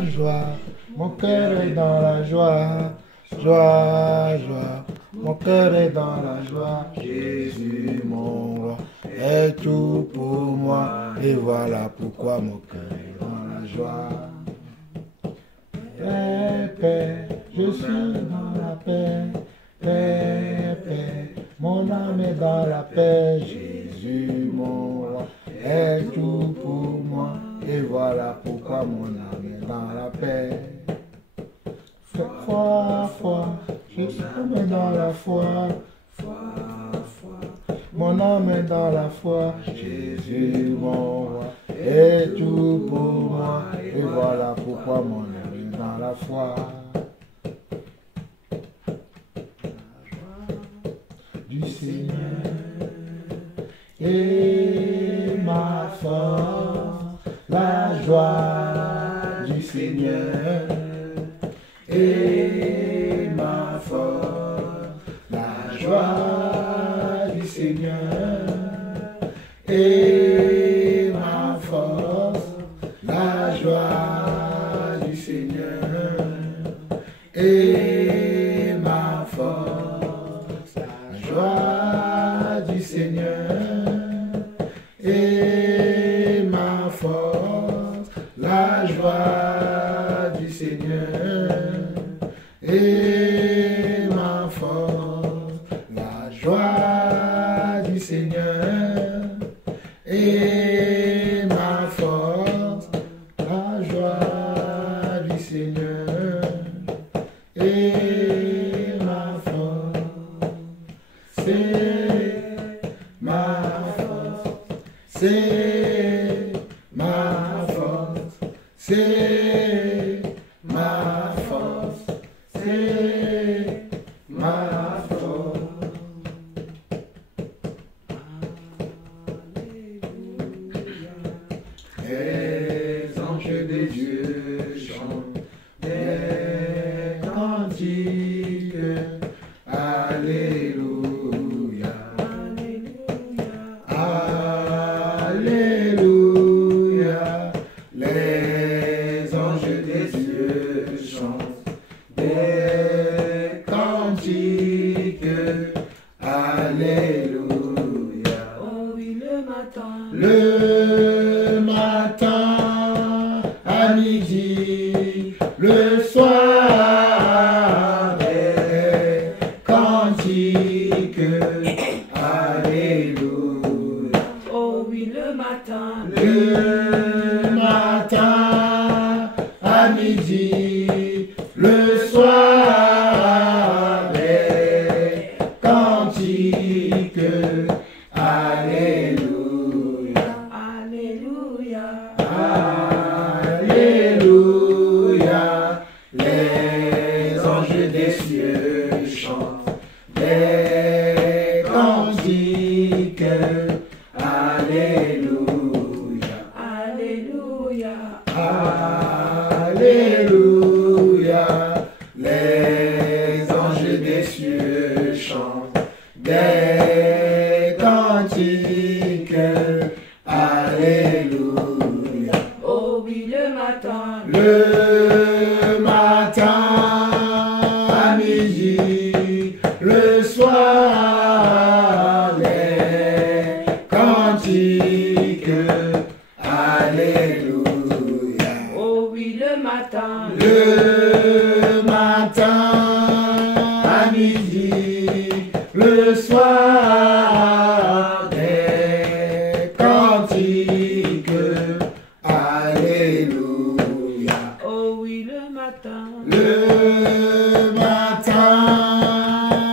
la joie, mon cœur est dans la joie. Joie, joie, mon cœur est dans la joie. Jésus, mon roi, est tout pour moi. Et voilà pourquoi mon cœur est dans la joie. Paix, paix, je suis dans la paix. Paix, paix, mon âme est dans la paix. Jésus, mon roi, est tout pour moi. Et voilà pourquoi mon âme est dans la paix. Foi, je suis dans la foi. Mon âme est dans la foi. Jésus, mon roi, est tout pour moi. Et voilà pourquoi mon âme est dans la foi. Du Seigneur et ma force, la joie du Seigneur et ma force, la joie du Seigneur et ma force, la joie du Seigneur et ma force, la joie du Seigneur et ma force, la joie du Seigneur et ma force, la joie du Seigneur et ma force, la joie du Seigneur et ma force, c'est ma force, c'est ma force, c'est ma force, c'est ma force. Les anges des dieux chantent des cantiques. Alléluia. Alléluia. Les anges des dieux chantent des cantiques. Alléluia. Oh oui, le matin. Le matin, à midi, le soir, des cantiques. Alléluia. Oh oui, le matin. Le matin, à midi, le soir, des cantiques. Alléluia. Alléluia. Alléluia. Les anges des cieux chantent des cantiques. Alléluia. Alléluia. Alléluia. Les anges des cieux chantent des cantiques. Alléluia. Oh oui, le matin. Le matin, à midi, le soir, les cantiques. Alléluia. Oh oui, le matin. Le matin, à midi, le soir, des cantiques. Alléluia. Oh oui, le matin. Le matin,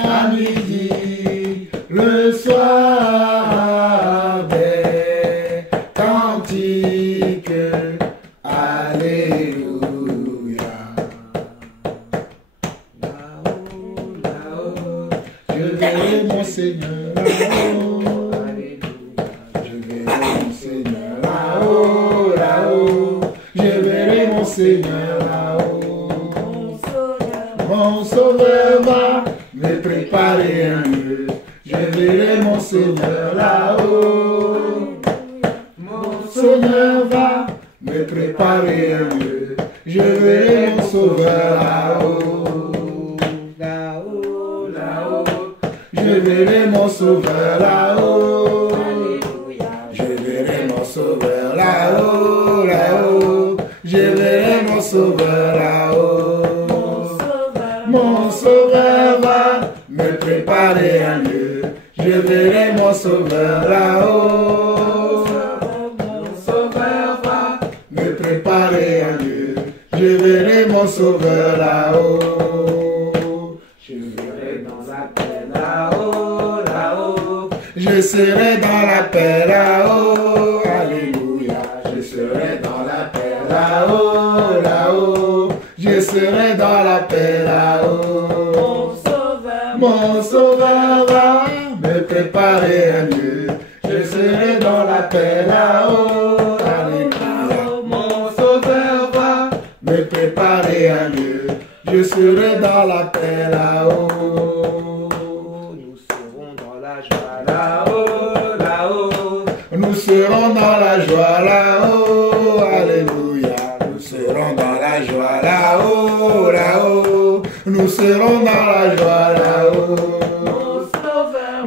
à midi, le soir, des cantiques. Alléluia. Là-haut, là-haut, je verrai mon Seigneur là-haut. Je verrai mon Seigneur là-haut, là-haut. Je verrai mon Seigneur là-haut. Mon Sauveur va me préparer un lieu. Je verrai mon Seigneur là-haut. Mon Seigneur va me préparer un lieu. Je verrai mon sauveur là-haut. Là-haut, là-haut. Je verrai mon sauveur là-haut. Alléluia. Je verrai mon sauveur là-haut, là-haut. Je verrai mon sauveur là-haut. Mon sauveur va me préparer un lieu. Je verrai mon sauveur là-haut. Mon sauveur va me préparer un lieu. Je verrai mon sauveur là-haut. Je verrai dans la paix là-haut, là-haut. Je serai dans la paix là-haut. Alléluia. Je serai dans la paix là-haut, là-haut. Je serai dans la paix là-haut. Mon sauveur va me préparer un lieu. Je serai dans la paix là-haut. Alléluia. Mon sauveur va me préparer un lieu. Je serai dans la paix là-haut. Nous serons dans la joie là-haut, là-haut. Nous serons dans la joie là-haut. Alléluia. Nous serons dans la joie là-haut, là-haut. Nous serons dans la joie là-haut.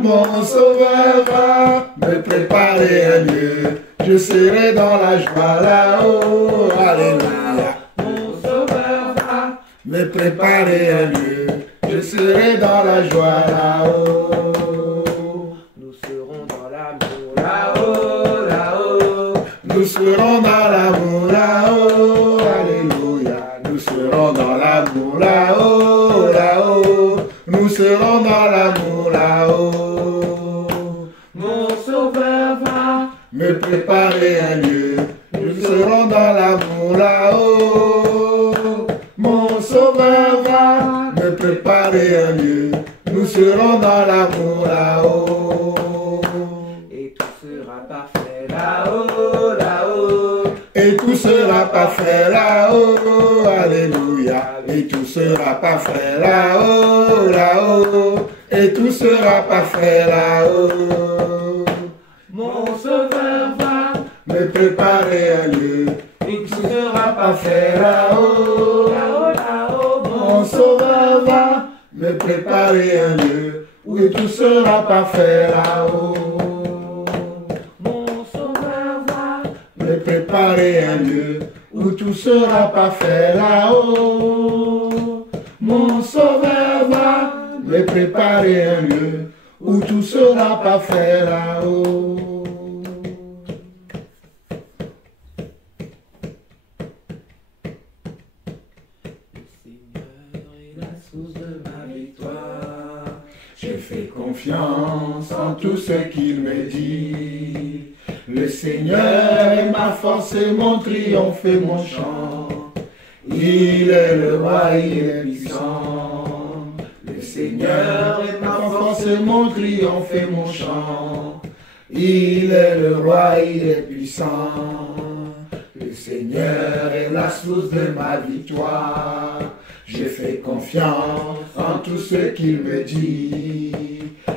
Mon sauveur va me préparer un lieu. Je serai dans la joie là-haut. Alléluia. Mon sauveur va me préparer un lieu. Je serai dans la joie là-haut. Nous serons dans l'amour là-haut, là-haut. Nous serons dans l'amour là-haut. Alléluia. Nous serons dans l'amour là-haut, là-haut. Nous serons dans l'amour là-haut. Mon sauveur va me préparer un lieu. Nous serons dans l'amour là-haut. Mon sauveur va me préparer un lieu. Nous serons dans l'amour là-haut. Et tout sera parfait là-haut, là-haut. Et tout sera parfait là-haut. Alléluia. Et tout sera parfait là-haut, là-haut. Et tout sera parfait là-haut. Mon sauveur va me préparer un lieu. Et tout sera parfait là-haut, là-haut, là-haut. Mon sauveur va me préparer un lieu où tout sera parfait là-haut. Mon sauveur va me préparer un lieu où tout sera parfait là-haut. Mon sauveur va me préparer un lieu où tout sera parfait là-haut. Je fais confiance en tout ce qu'il me dit. Le Seigneur est ma force et mon triomphe et mon chant. Il est le roi, il est puissant. Le Seigneur est ma force et mon triomphe et mon chant. Il est le roi, il est puissant. Le Seigneur est la source de ma victoire. Je fais confiance en tout ce qu'il me dit.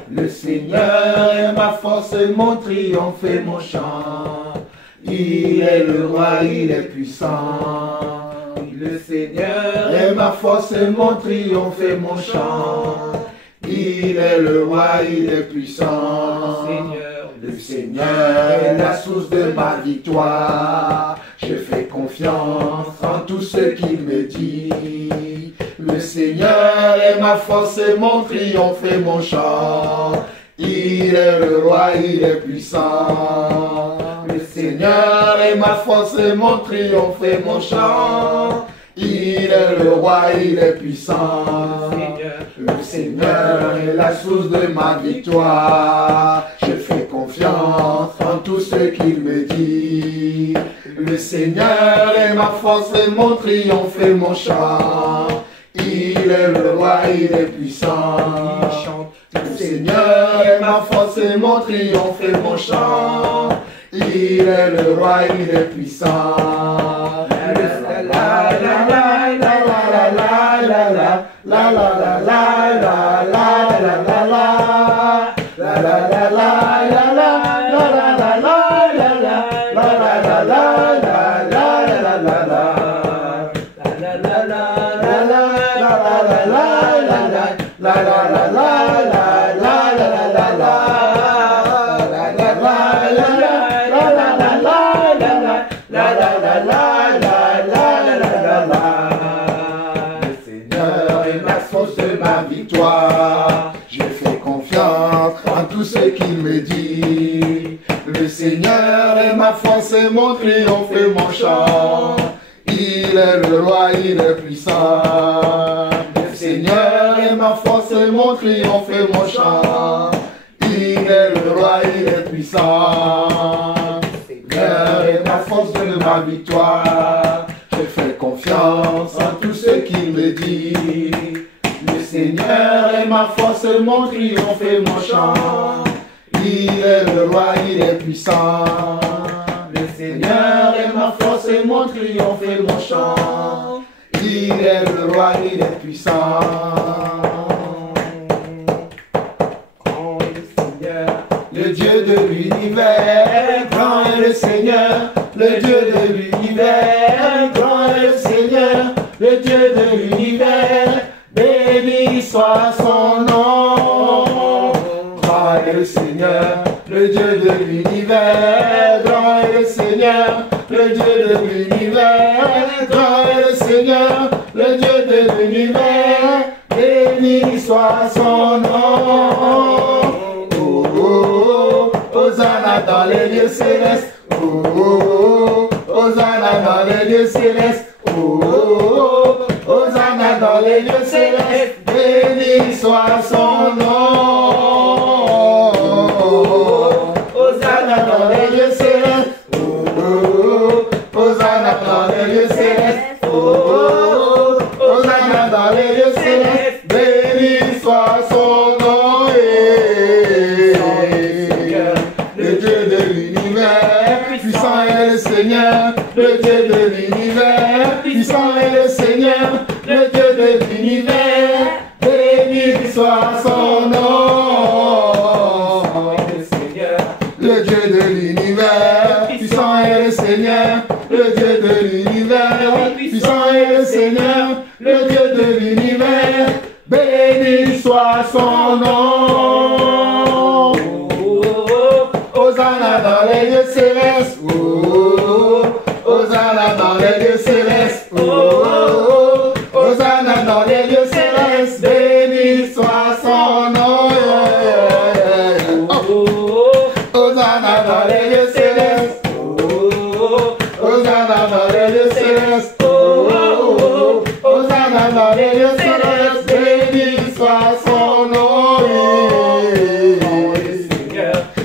Le Seigneur est ma force et mon triomphe et mon chant. Il est le roi, il est puissant. Le Seigneur est ma force et mon triomphe et mon chant. Il est le roi, il est puissant. Le Seigneur est la source de ma victoire. Je fais confiance en tout ce qu'il me dit. Le Seigneur est ma force et mon triomphe et mon chant. Il est le roi, il est puissant. Le Seigneur est ma force et mon triomphe et mon chant. Il est le roi, il est puissant. Le Seigneur est la source de ma victoire. Je fais confiance en tout ce qu'il me dit. Le Seigneur est ma force et mon triomphe et mon chant. Il est le roi, il est puissant. Le Seigneur est ma force et mon triomphe et mon chant. Il est le roi, il est puissant. Je fais confiance en tout ce qu'il me dit. Le Seigneur est ma force et mon triomphe et mon chant. Il est le roi, il est puissant. Le Seigneur est ma force et mon triomphe et mon chant. Il est le roi, il est puissant. Le Seigneur est ma force de ma victoire. Je fais confiance en tout ce qu'il me dit. Le Seigneur est ma force, mon triomphe et mon chant. Il est le roi, il est puissant. Le Seigneur est ma force, mon triomphe et mon chant. Il est le roi, il est puissant. Grand est le Seigneur, le Dieu de l'univers. Grand est le Seigneur, le Dieu de l'univers. Grand est le Seigneur, le Dieu de l'univers. Béni soit son nom. Grand est le Seigneur, le Dieu de l'univers. Grand est le Seigneur, le Dieu de l'univers. Grand est le Seigneur, le Dieu de l'univers. Béni soit son nom. Oh, oh, oh, Hosanna dans les lieux célestes. Oh, oh, oh, Hosanna dans les lieux célestes. Oh, oh, oh, Hosanna dans les lieux célestes, béni soit son nom. Hosanna dans les lieux célestes. Oh, oh, oh, Hosanna dans les lieux célestes. Oh, oh, oh, Hosanna dans les lieux célestes, béni soit son nom. Le Dieu de l'univers, puissant est le Seigneur. Le Dieu de l'univers, puissant est le Seigneur, le Dieu de l'univers, béni soit son nom. Le Dieu de l'univers, puissant est le Seigneur, le Dieu de l'univers, puissant est le Seigneur, le Dieu de l'univers, béni soit son nom. Hosanna dans les lieux célestes. Hosanna dans les lieux célestes. Oh, oh, oh. Hosanna dans les lieux célestes. Béni soit son nom. Oh, oh, oh. Hosanna dans les lieux célestes. Oh, oh, oh. Hosanna dans les lieux célestes. Oh, oh, oh. Hosanna dans les lieux célestes. Béni soit son nom.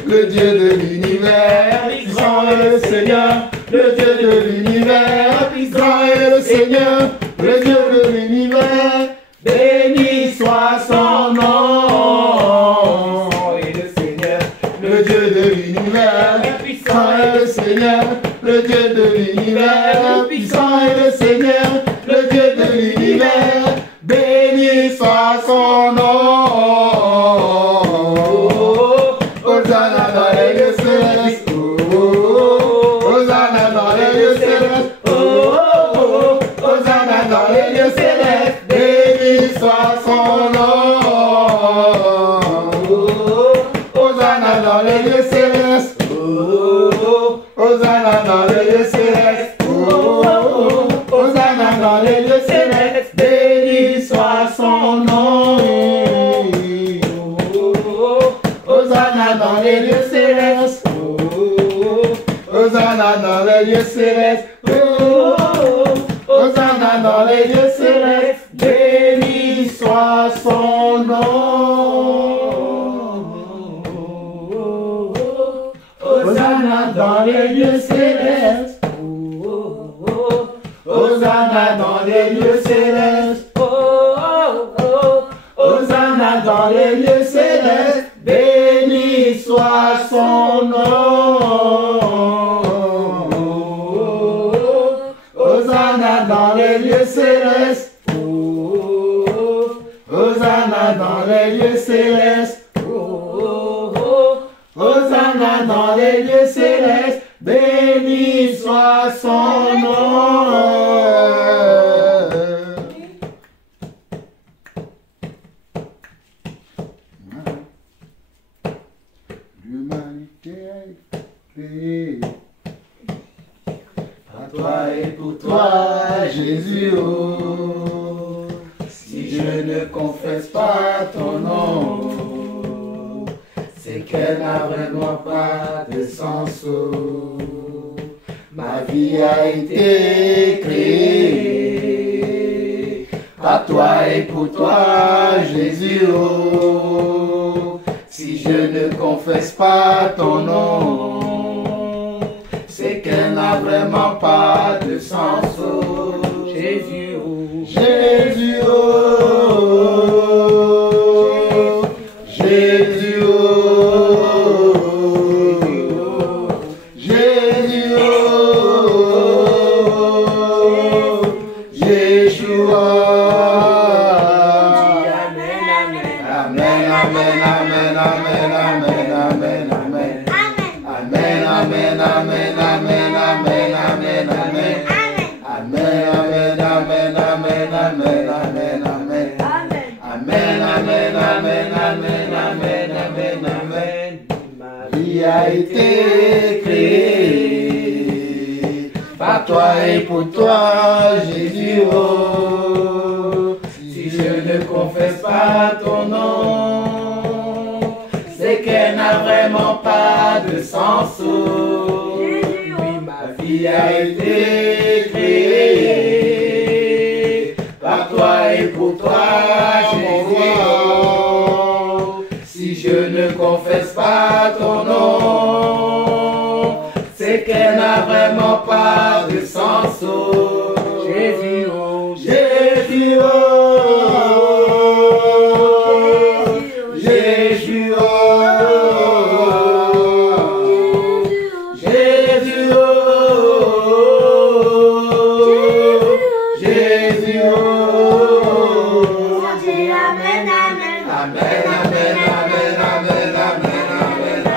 Le Dieu de l'univers, puissant est le Seigneur. Le Dieu de l'univers, puissant est le Seigneur, le Dieu de l'univers, béni soit son nom. Le Dieu de l'univers, puissant est le Seigneur, le Dieu de l'univers, puissant est le Seigneur, le Dieu de l'univers, béni soit son nom. Hosanna dans les lieux célestes. Hosanna dans les lieux célestes. Oh, oh, oh. Hosanna dans les lieux célestes. Béni soit son nom. Hosanna dans les lieux célestes. Oh, oh. Hosanna dans les lieux célestes. Oh, oh. Hosanna dans les lieux célestes. Béni soit son nom. Hosanna dans les lieux célestes. Hosanna dans les lieux célestes. Oh, Hosanna dans les lieux célestes. Béni soit son nom. Hosanna dans les lieux célestes. Hosanna dans les lieux célestes. Hosanna dans les lieux célestes. Béni soit son nom. Hosanna dans les lieux célestes. Hosanna dans les lieux célestes. Hosanna dans les lieux célestes. Béni soit son nom. Jésus, oh. Si je ne confesse pas ton nom, c'est qu'elle n'a vraiment pas de sens, oh. Ma vie a été créée par toi et pour toi, Jésus, oh. Si je ne confesse pas ton nom, c'est qu'elle n'a vraiment pas de sens, oh. Jésus, oh. Jésus, oh. Jésus, oh. Jésus, oh. Yeshua. Amen, amen, amen, amen, amen, amen, amen. Amen, amen, amen, amen, amen, amen, amen. Amen, amen, amen, amen, amen, amen, amen. Amen, amen, amen, amen, amen, amen, amen. Ma vie a été créée par toi et pour toi, Jésus, oh. Si je ne confesse pas ton nom, c'est qu'elle n'a vraiment pas de sens, oh. Oui, ma vie a été créée par toi et pour toi, Jésus, oh. Si je ne confesse pas ton nom, c'est qu'elle n'a vraiment pas de sens, oh. Jésus, oh. Jésus, oh. Jésus, oh. Jésus, oh. Jésus, oh. Amen, amen. Amen, amen, amen, amen, amen, amen, amen.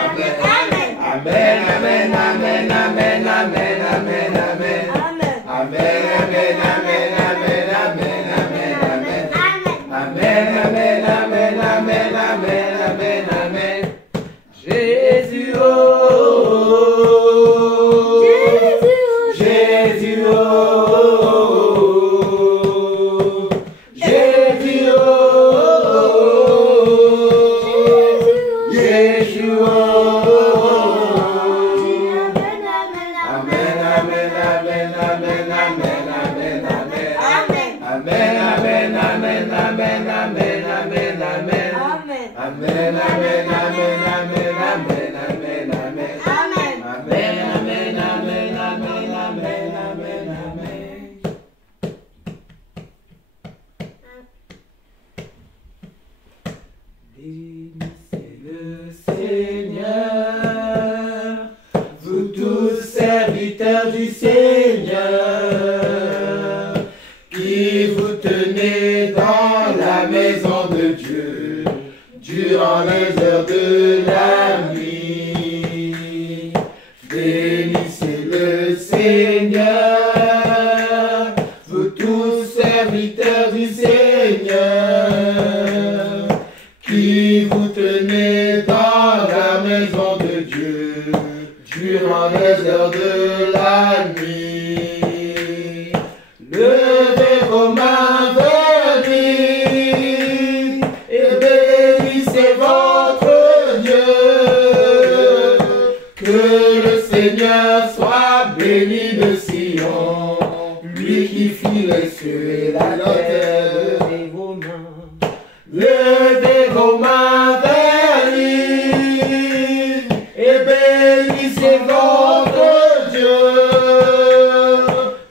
Amen, amen, amen, amen, amen, amen, amen. Amen, amen, amen, amen, amen, amen, amen. Amen, amen, amen, amen, amen, amen, amen. Jésus, oh. Jésus, oh. Jésus, oh. Jésus, oh. Amen, amen, amen, amen, amen, amen, amen. Amen, amen, amen, amen, amen, amen, amen. Amen, amen, amen, amen, amen, amen, amen. Amen, amen, amen, amen, amen, amen, amen. Bénissez le Seigneur, vous tous serviteurs du Seigneur, qui vous tenez dans la maison de Dieu durant les heures de la nuit. Bénissez le Seigneur, vous tous serviteurs du Seigneur, qui vous tenez dans la maison de Dieu durant les heures de la nuit. Levez vos mains vers lui et bénissez votre Dieu. Que le Seigneur soit béni de Sion, lui qui fit les cieux et la terre. Levez vos mains vers lui et bénissez votre Dieu.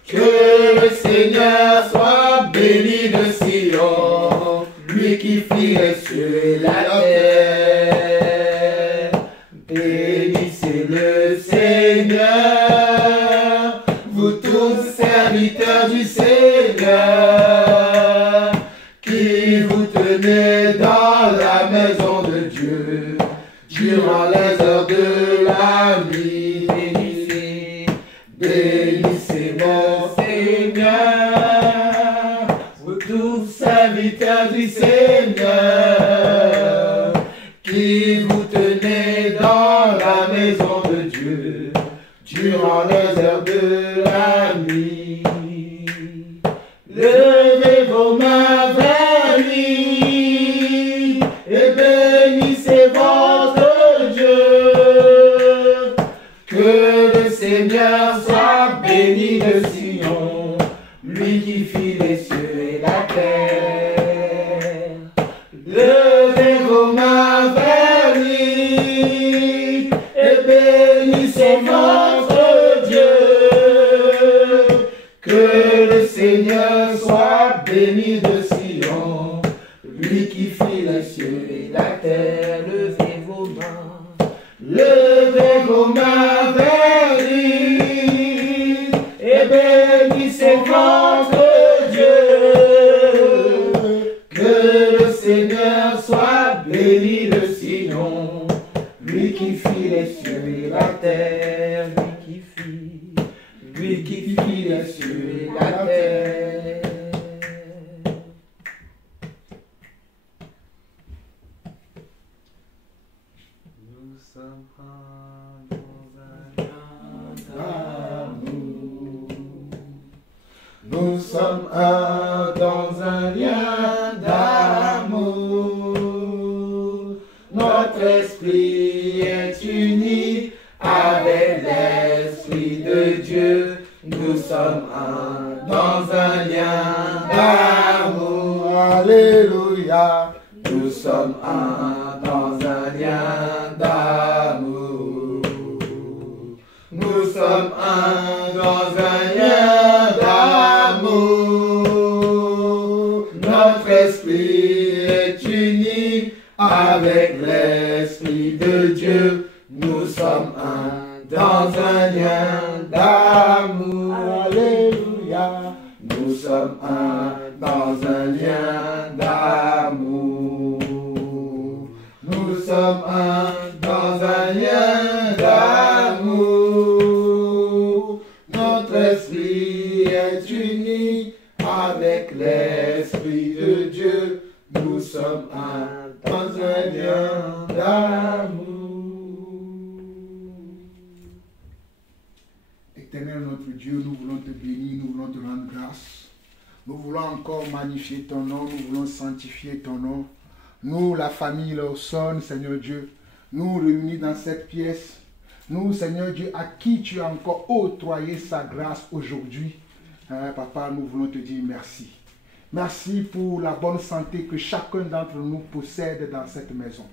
Que le Seigneur soit béni de Sion, lui qui fit les cieux et la terre. Bénissez le Seigneur, vous tous serviteurs du Seigneur, qui vous tenez dans la maison de Dieu durant les heures de la nuit. Bénissez, bénissez mon Seigneur, vous tous serviteurs du Seigneur, qui vous tenez dans la maison de Dieu durant les heures de la nuit. Levez vos mains vers lui et bénissez votre Dieu. Que le Seigneur soit béni de Sion, lui qui fit les cieux et la terre. Levez vos mains vers lui et bénissez votre Dieu. Que le Seigneur soit béni de Sion, lui qui fit les cieux et la terre. Levez vos mains. Levez vos mains vers lui et bénissez votre Dieu. Que le Seigneur soit béni de Sion, lui qui fit les cieux et la terre, lui qui fit les cieux et la terre. Nous sommes Nous sommes un dans un lien d'amour. Notre esprit est uni avec l'Esprit de Dieu. Nous sommes un dans un lien d'amour. Alléluia. Nous sommes un dans un lien d'amour. Nous sommes un dans un lien d'amour. Notre esprit est uni avec l'Esprit de Dieu. Nous sommes un dans un lien d'amour. Alléluia. Nous sommes un dans un lien d'amour. Nous sommes un dans un lien d'amour. Notre esprit est uni avec l'Esprit de Dieu. Nous sommes un dans un lien d'amour. Éternel notre Dieu, nous voulons te bénir, nous voulons te rendre grâce. Nous voulons encore magnifier ton nom, nous voulons sanctifier ton nom. Nous, la famille Lawson, Seigneur Dieu, nous réunis dans cette pièce. Nous, Seigneur Dieu, à qui tu as encore octroyé sa grâce aujourd'hui. Papa, nous voulons te dire merci. Merci pour la bonne santé que chacun d'entre nous possède dans cette maison.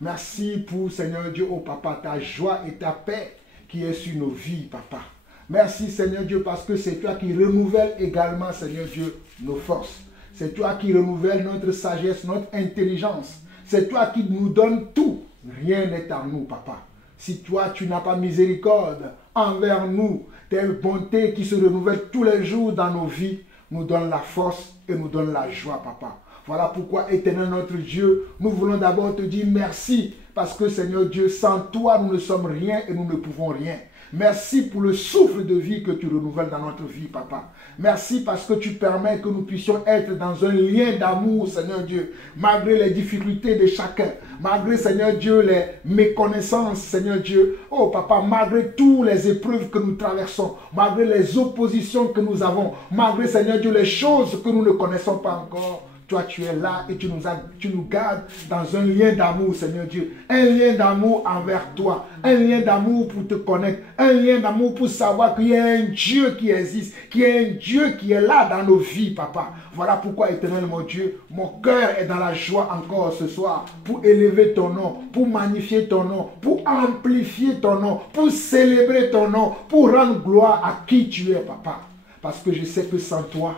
Merci pour, Seigneur Dieu, oh Papa, ta joie et ta paix qui est sur nos vies, Papa. Merci, Seigneur Dieu, parce que c'est toi qui renouvelle également, Seigneur Dieu, nos forces. C'est toi qui renouvelle notre sagesse, notre intelligence. C'est toi qui nous donne tout. Rien n'est à nous, Papa. Si toi, tu n'as pas miséricorde envers nous, tes bontés qui se renouvellent tous les jours dans nos vies, nous donne la force et nous donne la joie, Papa. Voilà pourquoi, éternel notre Dieu, nous voulons d'abord te dire merci. Parce que, Seigneur Dieu, sans toi, nous ne sommes rien et nous ne pouvons rien. Merci pour le souffle de vie que tu renouvelles dans notre vie, Papa. Merci parce que tu permets que nous puissions être dans un lien d'amour, Seigneur Dieu, malgré les difficultés de chacun, malgré, Seigneur Dieu, les méconnaissances, Seigneur Dieu. Oh, Papa, malgré toutes les épreuves que nous traversons, malgré les oppositions que nous avons, malgré, Seigneur Dieu, les choses que nous ne connaissons pas encore. Toi, tu es là et tu nous gardes dans un lien d'amour, Seigneur Dieu. Un lien d'amour envers toi. Un lien d'amour pour te connaître. Un lien d'amour pour savoir qu'il y a un Dieu qui existe. Qu'il y a un Dieu qui est là dans nos vies, Papa. Voilà pourquoi, éternel mon Dieu, mon cœur est dans la joie encore ce soir. Pour élever ton nom, pour magnifier ton nom, pour amplifier ton nom, pour célébrer ton nom, pour rendre gloire à qui tu es, Papa. Parce que je sais que sans toi,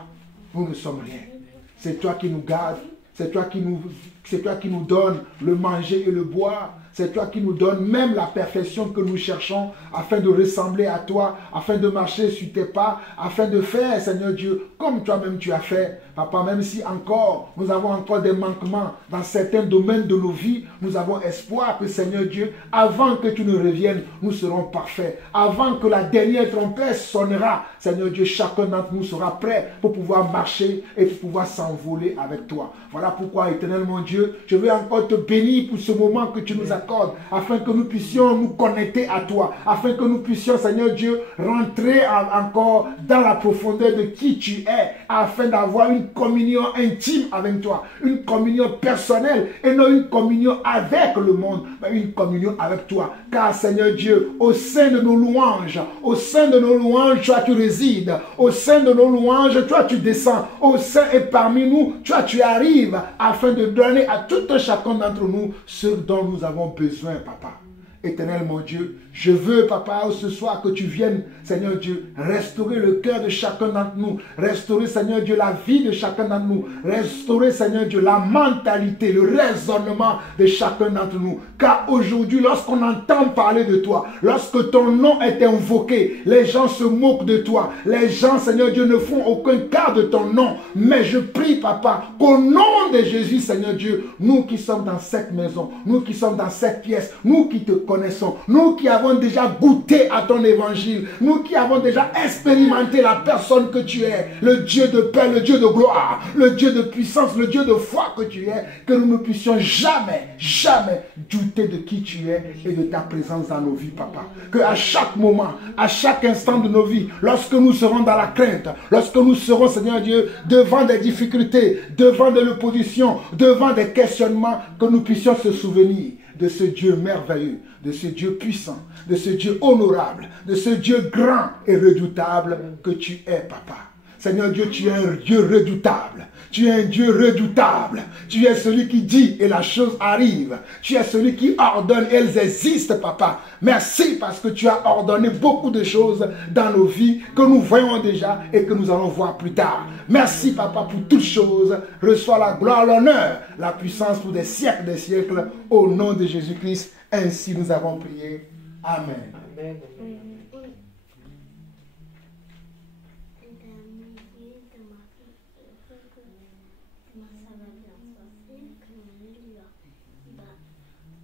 nous ne sommes rien. C'est toi qui nous gardes, c'est toi qui nous donne le manger et le boire. C'est toi qui nous donnes même la perfection que nous cherchons afin de ressembler à toi, afin de marcher sur tes pas, afin de faire, Seigneur Dieu, comme toi-même tu as fait. Papa, même si encore, nous avons encore des manquements dans certains domaines de nos vies, nous avons espoir que, Seigneur Dieu, avant que tu ne reviennes, nous serons parfaits. Avant que la dernière trompette sonnera, Seigneur Dieu, chacun d'entre nous sera prêt pour pouvoir marcher et pour pouvoir s'envoler avec toi. Voilà pourquoi, éternel mon Dieu, Dieu, je veux encore te bénir pour ce moment que tu nous accordes, afin que nous puissions nous connecter à toi, afin que nous puissions, Seigneur Dieu, rentrer encore dans la profondeur de qui tu es, afin d'avoir une communion intime avec toi, une communion personnelle, et non une communion avec le monde, mais une communion avec toi. Car, Seigneur Dieu, au sein de nos louanges, toi tu résides, au sein de nos louanges, toi tu descends, au sein et parmi nous, toi tu arrives, afin de donner à tout un chacun d'entre nous ce dont nous avons besoin, Papa. Éternel mon Dieu, je veux, Papa, ce soir que tu viennes, Seigneur Dieu, restaurer le cœur de chacun d'entre nous, restaurer, Seigneur Dieu, la vie de chacun d'entre nous, restaurer, Seigneur Dieu, la mentalité, le raisonnement de chacun d'entre nous. Car aujourd'hui, lorsqu'on entend parler de toi, lorsque ton nom est invoqué, les gens se moquent de toi, les gens, Seigneur Dieu, ne font aucun cas de ton nom. Mais je prie, Papa, qu'au nom de Jésus, Seigneur Dieu, nous qui sommes dans cette maison, nous qui sommes dans cette pièce, nous qui te connaissons, nous qui avons déjà goûté à ton évangile, nous qui avons déjà expérimenté la personne que tu es, le Dieu de paix, le Dieu de gloire, le Dieu de puissance, le Dieu de foi que tu es, que nous ne puissions jamais, jamais douter de qui tu es et de ta présence dans nos vies, Papa. Que à chaque moment, à chaque instant de nos vies, lorsque nous serons dans la crainte, lorsque nous serons, Seigneur Dieu, devant des difficultés, devant de l'opposition, devant des questionnements, que nous puissions se souvenir de ce Dieu merveilleux, de ce Dieu puissant, de ce Dieu honorable, de ce Dieu grand et redoutable que tu es, Papa. Seigneur Dieu, tu es un Dieu redoutable. Tu es un Dieu redoutable. Tu es celui qui dit et la chose arrive. Tu es celui qui ordonne et elles existent, Papa. Merci parce que tu as ordonné beaucoup de choses dans nos vies que nous voyons déjà et que nous allons voir plus tard. Merci, Papa, pour toutes choses. Reçois la gloire, l'honneur, la puissance pour des siècles. Au nom de Jésus-Christ, ainsi nous avons prié. Amen. Amen.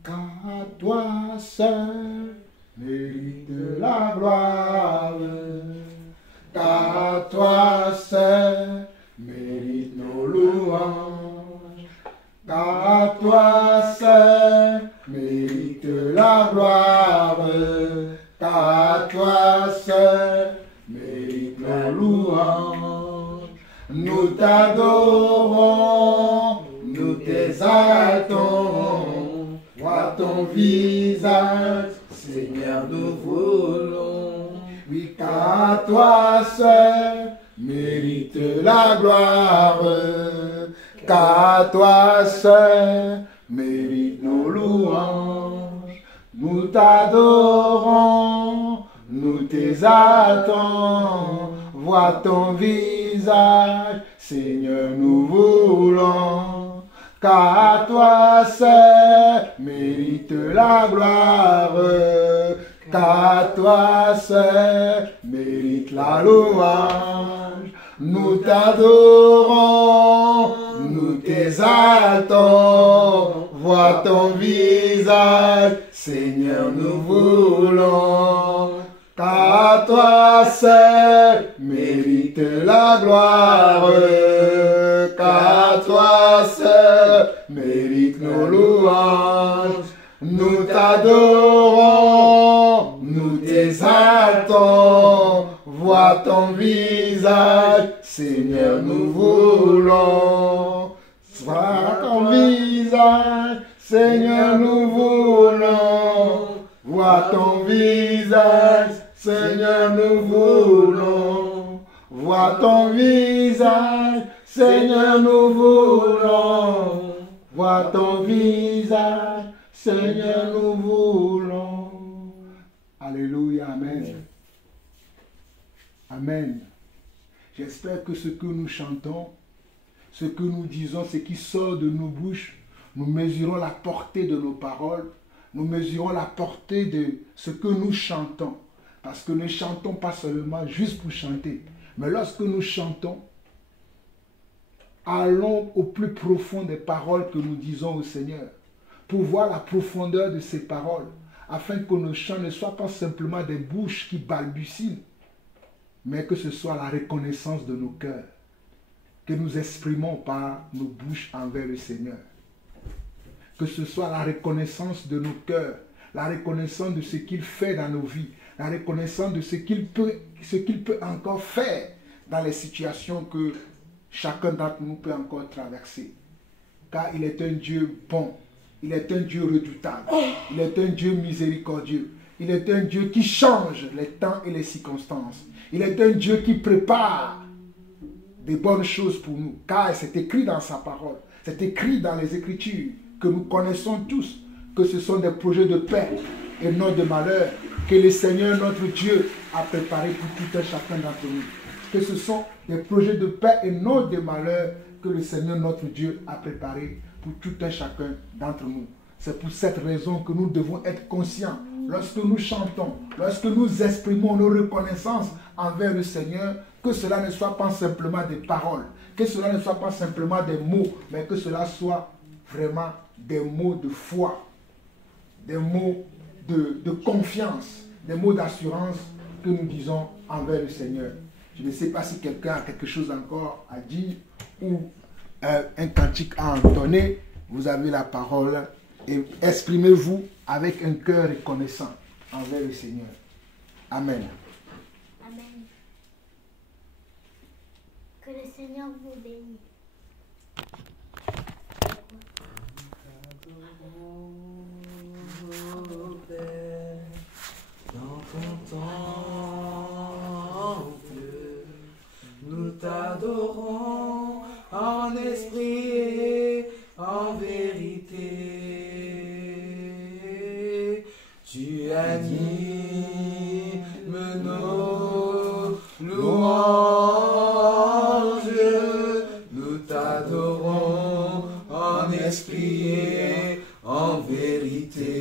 Car toi seul mérite la gloire, car toi seul mérite nos louanges, car toi seul mérite la gloire, car toi seul mérite nos louanges. Nous t'adorons, nous t'exaltons. Vois ton visage, Seigneur, nous voulons. Oui, car toi seul mérite la gloire, car toi seul mérite nos louanges. Nous t'adorons, nous t'exaltons. Vois ton visage, Seigneur, nous voulons. Car toi seul mérite la gloire, car toi seul mérite la louange. Nous t'adorons, nous t'exaltons. Vois ton visage, Seigneur, nous voulons. Car toi seul mérite la gloire, car toi seul mérite nos louanges. Nous t'adorons, nous t'exaltons. Vois ton visage, Seigneur, nous voulons. Vois ton visage, Seigneur, nous voulons. Vois ton visage, Seigneur, nous voulons. Vois ton visage, Seigneur, nous voulons. Vois ton visage, Seigneur, nous voulons. Alléluia, amen. Amen. J'espère que ce que nous chantons, ce que nous disons, ce qui sort de nos bouches, nous mesurons la portée de nos paroles, nous mesurons la portée de ce que nous chantons. Parce que nous ne chantons pas seulement juste pour chanter, mais lorsque nous chantons, allons au plus profond des paroles que nous disons au Seigneur, pour voir la profondeur de ces paroles, afin que nos chants ne soient pas simplement des bouches qui balbutient, mais que ce soit la reconnaissance de nos cœurs, que nous exprimons par nos bouches envers le Seigneur. que ce soit la reconnaissance de nos cœurs, la reconnaissance de ce qu'il fait dans nos vies, la reconnaissance de ce qu'il peut encore faire dans les situations que chacun d'entre nous peut encore traverser. Car il est un Dieu bon, il est un Dieu redoutable, il est un Dieu miséricordieux, il est un Dieu qui change les temps et les circonstances. Il est un Dieu qui prépare des bonnes choses pour nous, car c'est écrit dans sa parole, c'est écrit dans les Écritures que nous connaissons tous, que ce sont des projets de paix et non de malheur, que le Seigneur notre Dieu a préparé pour tout un chacun d'entre nous. Que ce sont des projets de paix et non de malheur que le Seigneur notre Dieu a préparé pour tout un chacun d'entre nous. C'est pour cette raison que nous devons être conscients lorsque nous chantons, lorsque nous exprimons nos reconnaissances envers le Seigneur, que cela ne soit pas simplement des paroles, que cela ne soit pas simplement des mots, mais que cela soit vraiment des mots de foi, des mots de confiance, des mots d'assurance que nous disons envers le Seigneur. Je ne sais pas si quelqu'un a quelque chose encore à dire ou un cantique à entonner. Vous avez la parole et exprimez-vous avec un cœur reconnaissant envers le Seigneur. Amen. Amen. Que le Seigneur vous bénisse. Dans ton temple, nous t'adorons en esprit et en vérité. Tu animes nos louanges, nous t'adorons en esprit et en vérité.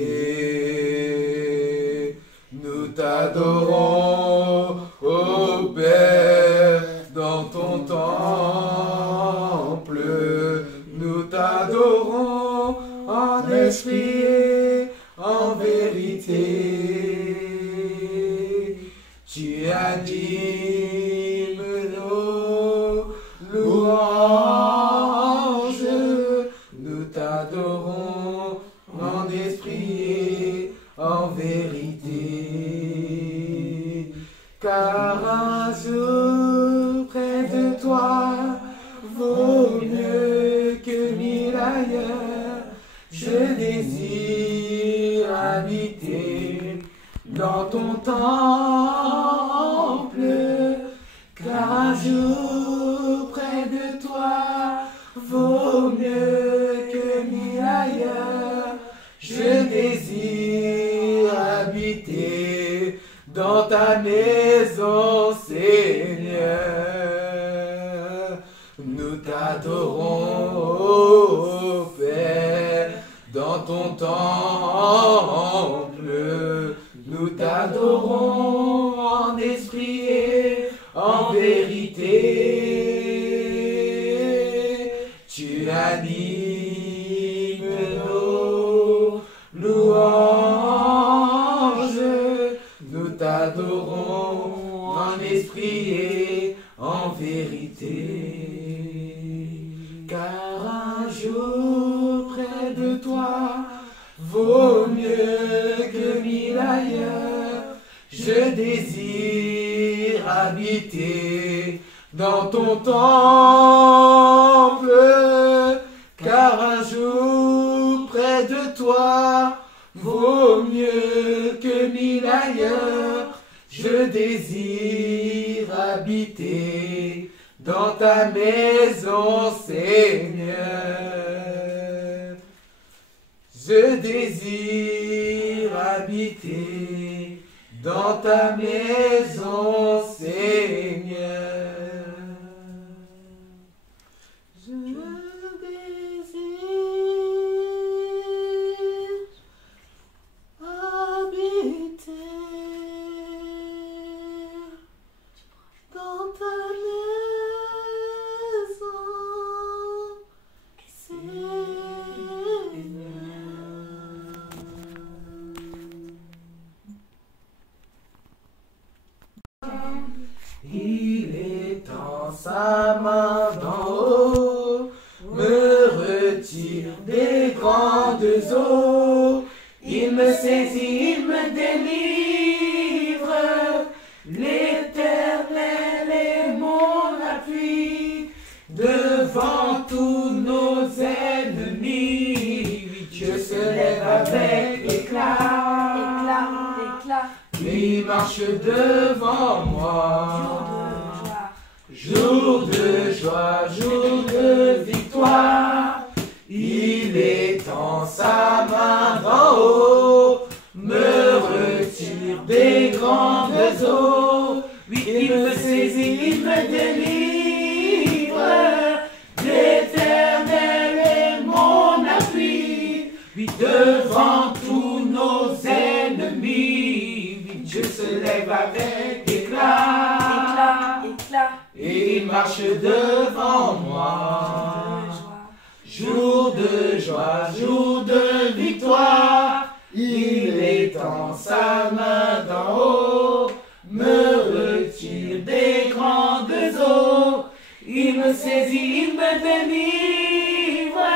Nous t'adorons, ô Père, dans ton temple. Nous t'adorons en esprit et en vérité. Tu animes nos louanges. Nous t'adorons en esprit et en vérité. Car un jour près de toi vaut mieux que 1000 ailleurs. Je désire habiter dans ton temple. Car un jour près de toi vaut mieux que 1000 ailleurs. Je désire habiter dans ta maison, Seigneur. Nous t'adorons, ô Père, dans ton temple. Nous t'adorons en esprit et en vérité. Tu animes nos louanges. Nous t'adorons en esprit et en vérité. Car un jour près de toi vaut mieux que 1000 ailleurs. Je désire habiter dans ton temple. Car un jour près de toi vaut mieux que 1000 ailleurs. Je désire habiter dans ta maison, Seigneur. Je désire habiter dans ta maison, Seigneur. Je désire habiter dans ta maison, Seigneur. Il est devant tous nos ennemis. Oui, Dieu se lève avec éclat. Éclat, éclat. Il marche devant moi. Jour de joie, jour de victoire. Il étend sa main d'en haut, me retire des grandes eaux. Oui, il me saisit, il me délivre. L'Éternel est mon appui. Oui, devant tous nos ennemis. Oui, Dieu se lève avec éclat. Éclat, éclat. Et il marche devant moi. Jour de joie, jour de victoire, il étend sa main d'en haut, me retire des grandes eaux, il me saisit, il me délivre,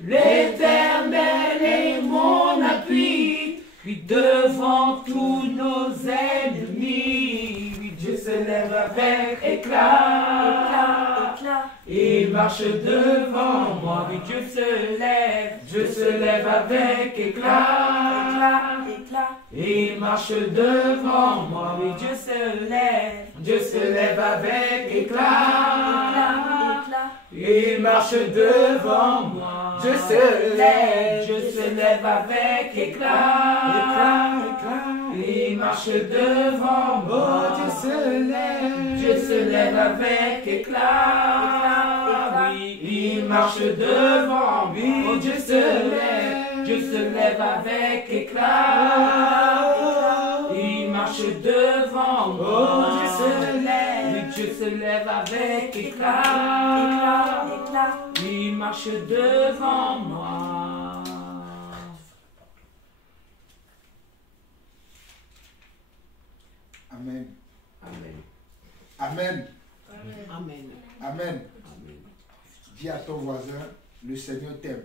l'Éternel est mon appui, puis devant tous nos ennemis, oui, Dieu se lève avec éclat. Éclat, éclat. Et il marche devant moi, oui, Dieu se lève avec éclat. Éclat, éclat. Et il marche devant moi, oui, Dieu se lève avec éclat. éclat. Et il marche devant moi, Dieu se lève avec éclat. Et il marche devant moi, Dieu se lève avec éclat. Oui, il marche devant moi, Dieu se lève avec éclat. Il marche devant moi, Dieu se lève avec éclat. Éclat. Il marche devant moi. Amen. Amen. Amen. Amen. Amen. Dis à ton voisin, le Seigneur t'aime.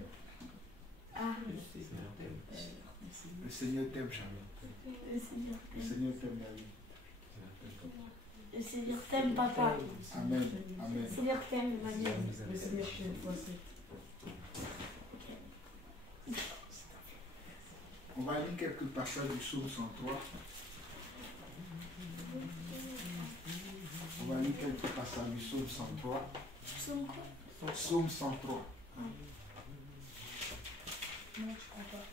Le Seigneur t'aime, Charlotte. Le Seigneur t'aime, David. Le Seigneur t'aime, papa. Amen. Amen. Le Seigneur t'aime, Emmanuel. On va lire quelques passages du psaume 103. On va lire quelques passages du psaume 103. Psaume quoi? Psaume 103. Non, je crois pas.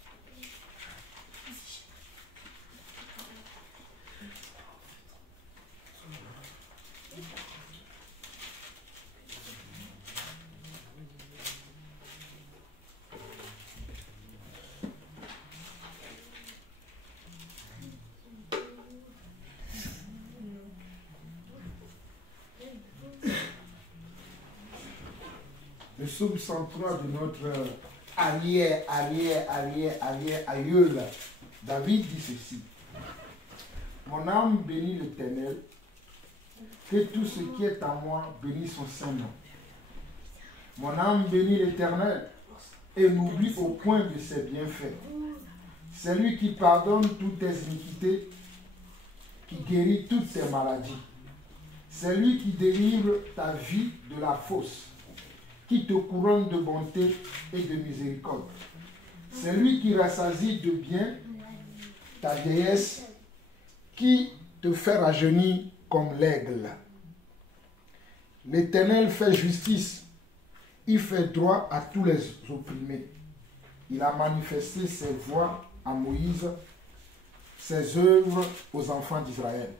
Le psaume 103 de notre aïeul, David dit ceci. Mon âme bénit l'Éternel, que tout ce qui est en moi bénisse son saint nom. Mon âme bénit l'Éternel et n'oublie au point de ses bienfaits. C'est lui qui pardonne toutes tes iniquités, qui guérit toutes tes maladies. C'est lui qui délivre ta vie de la fosse, qui te couronne de bonté et de miséricorde. C'est lui qui rassasie de bien ta déesse, qui te fait rajeunir comme l'aigle. L'Éternel fait justice, il fait droit à tous les opprimés. Il a manifesté ses voies à Moïse, ses œuvres aux enfants d'Israël.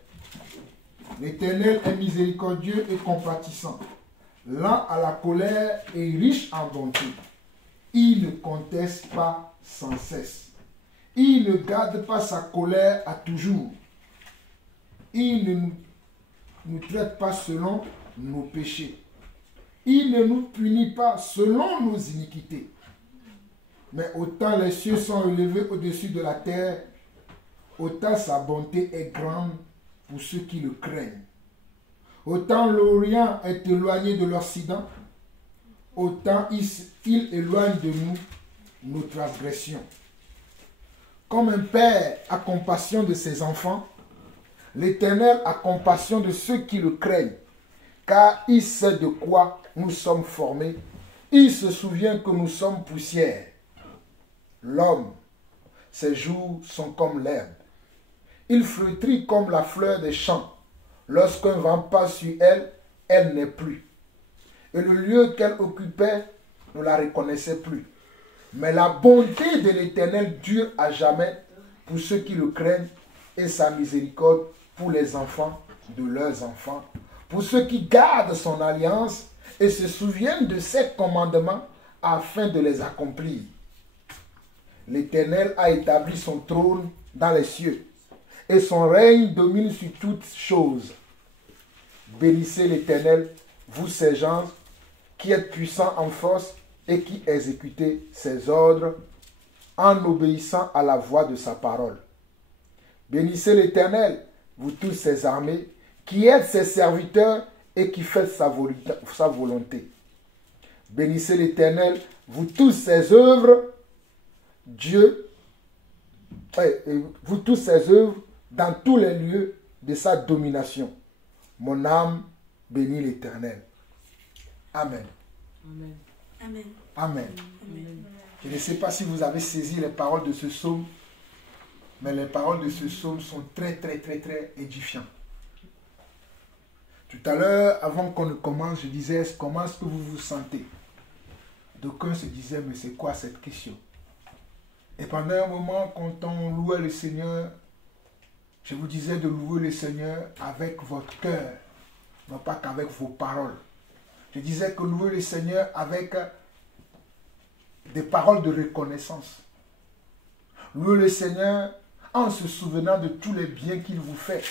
L'Éternel est miséricordieux et compatissant, lent à la colère et riche en bonté. Il ne conteste pas sans cesse. Il ne garde pas sa colère à toujours. Il ne nous traite pas selon nos péchés. Il ne nous punit pas selon nos iniquités. Mais autant les cieux sont élevés au-dessus de la terre, autant sa bonté est grande pour ceux qui le craignent. Autant l'Orient est éloigné de l'Occident, autant il éloigne de nous nos transgressions. Comme un père a compassion de ses enfants, l'Éternel a compassion de ceux qui le craignent, car il sait de quoi nous sommes formés. Il se souvient que nous sommes poussière. L'homme, ses jours sont comme l'herbe. Il flétrit comme la fleur des champs. Lorsqu'un vent passe sur elle, elle n'est plus. Et le lieu qu'elle occupait ne la reconnaissait plus. Mais la bonté de l'Éternel dure à jamais pour ceux qui le craignent et sa miséricorde pour les enfants de leurs enfants. Pour ceux qui gardent son alliance et se souviennent de ses commandements afin de les accomplir. L'Éternel a établi son trône dans les cieux et son règne domine sur toutes choses. Bénissez l'Éternel, vous ses gens, qui êtes puissants en force et qui exécutez ses ordres en obéissant à la voix de sa parole. Bénissez l'Éternel, vous tous ses armées, qui êtes ses serviteurs et qui faites sa volonté. Bénissez l'Éternel, vous tous ses œuvres, vous tous ses œuvres dans tous les lieux de sa domination. Mon âme bénit l'Éternel. Amen. Amen. Amen. Amen. Amen. Je ne sais pas si vous avez saisi les paroles de ce psaume, mais les paroles de ce psaume sont très édifiantes. Tout à l'heure, avant qu'on ne commence, je disais, comment est-ce que vous vous sentez? D'aucuns se disaient, mais c'est quoi cette question? Et pendant un moment, quand on louait le Seigneur, je vous disais de louer le Seigneur avec votre cœur, non pas qu'avec vos paroles. Je disais que louer le Seigneur avec des paroles de reconnaissance. Louer le Seigneur en se souvenant de tous les biens qu'il vous fait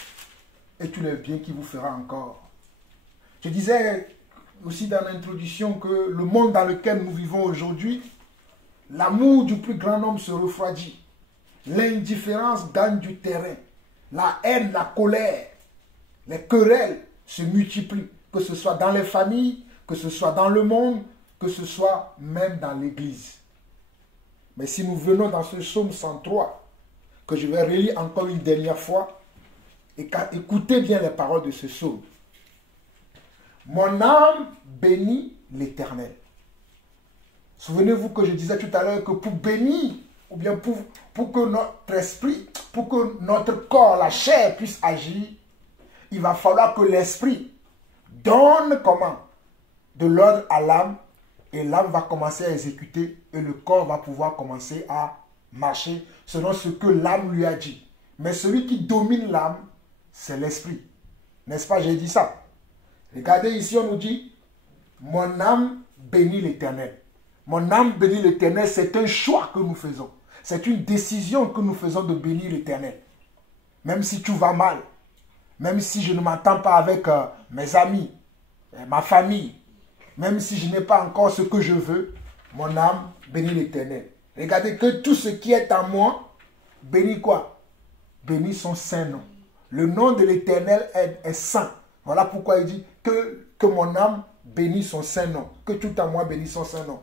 et tous les biens qu'il vous fera encore. Je disais aussi dans l'introduction que le monde dans lequel nous vivons aujourd'hui, l'amour du plus grand nombre se refroidit. L'indifférence gagne du terrain. La haine, la colère, les querelles se multiplient. Que ce soit dans les familles, que ce soit dans le monde, que ce soit même dans l'église. Mais si nous venons dans ce psaume 103, que je vais relire encore une dernière fois, et écoutez bien les paroles de ce psaume. Mon âme bénit l'Éternel. Souvenez-vous que je disais tout à l'heure que pour bénir, ou bien pour que notre esprit, pour que notre corps, la chair puisse agir, il va falloir que l'esprit donne comment? De l'ordre à l'âme, et l'âme va commencer à exécuter, et le corps va pouvoir commencer à marcher selon ce que l'âme lui a dit. Mais celui qui domine l'âme, c'est l'esprit. N'est-ce pas, j'ai dit ça? Regardez ici, on nous dit, mon âme bénit l'Éternel. Mon âme bénit l'Éternel, c'est un choix que nous faisons. C'est une décision que nous faisons de bénir l'Éternel. Même si tout va mal, même si je ne m'entends pas avec mes amis, ma famille, même si je n'ai pas encore ce que je veux, mon âme bénit l'Éternel. Regardez que tout ce qui est en moi, bénit quoi? Bénit son saint nom. Le nom de l'Éternel est saint. Voilà pourquoi il dit que mon âme bénit son saint nom. Que tout en moi bénit son saint nom.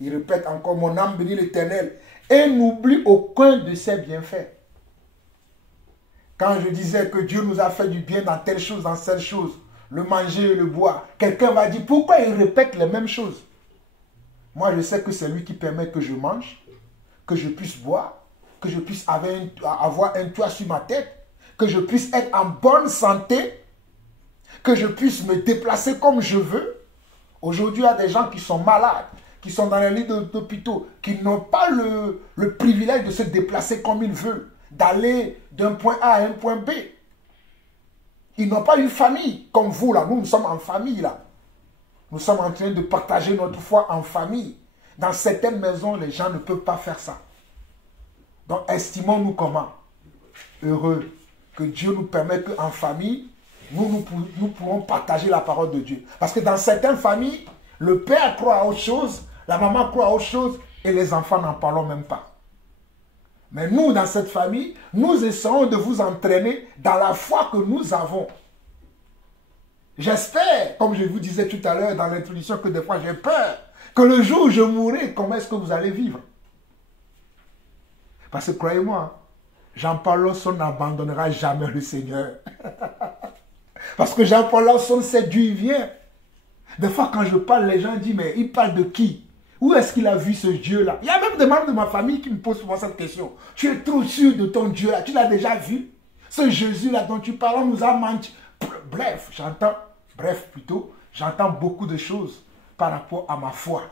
Il répète encore, mon âme bénit l'Éternel et n'oublie aucun de ses bienfaits. Quand je disais que Dieu nous a fait du bien dans telle chose, dans telle chose, le manger et le boire, quelqu'un va dire, pourquoi il répète les mêmes choses? Moi, je sais que c'est lui qui permet que je mange, que je puisse boire, que je puisse avoir un toit sur ma tête, que je puisse être en bonne santé, que je puisse me déplacer comme je veux. Aujourd'hui, il y a des gens qui sont malades, qui sont dans les lits d'hôpitaux, qui n'ont pas le privilège de se déplacer comme ils veulent, d'aller d'un point A à un point B. Ils n'ont pas une famille comme vous, là. Nous sommes en famille, là. Nous sommes en train de partager notre foi en famille. Dans certaines maisons, les gens ne peuvent pas faire ça. Donc, estimons-nous comment? Heureux que Dieu nous permet qu'en famille, nous pourrons partager la parole de Dieu. Parce que dans certaines familles, le père croit à autre chose, la maman croit à autre chose, et les enfants n'en parlons même pas. Mais nous, dans cette famille, nous essayons de vous entraîner dans la foi que nous avons. J'espère, comme je vous disais tout à l'heure dans l'introduction, que des fois j'ai peur, que le jour où je mourrai, comment est-ce que vous allez vivre? Parce que croyez-moi, Jean-Paul Lawson n'abandonnera jamais le Seigneur. Parce que Jean-Paul Lawson sait d'où il vient. Des fois, quand je parle, les gens disent, mais il parle de qui? Où est-ce qu'il a vu ce Dieu-là? Il y a même des membres de ma famille qui me posent souvent cette question. Tu es trop sûr de ton Dieu-là? Tu l'as déjà vu? Ce Jésus-là dont tu parles, on nous a menti. Bref, j'entends beaucoup de choses par rapport à ma foi.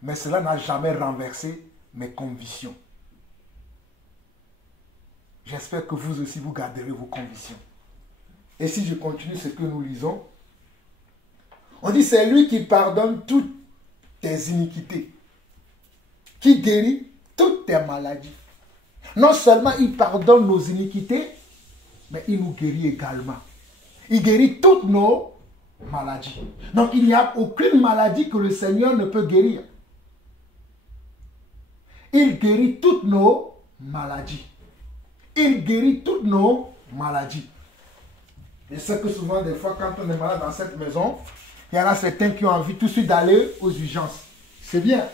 Mais cela n'a jamais renversé mes convictions. J'espère que vous aussi, vous garderez vos convictions. Et si je continue ce que nous lisons, on dit c'est lui qui pardonne toutes tes iniquités, qui guérit toutes tes maladies. Non seulement il pardonne nos iniquités, mais il nous guérit également. Il guérit toutes nos maladies. Donc il n'y a aucune maladie que le Seigneur ne peut guérir. Il guérit toutes nos maladies. Il guérit toutes nos maladies. Je sais que souvent, des fois, quand on est malade dans cette maison, il y en a certains qui ont envie tout de suite d'aller aux urgences. C'est bien.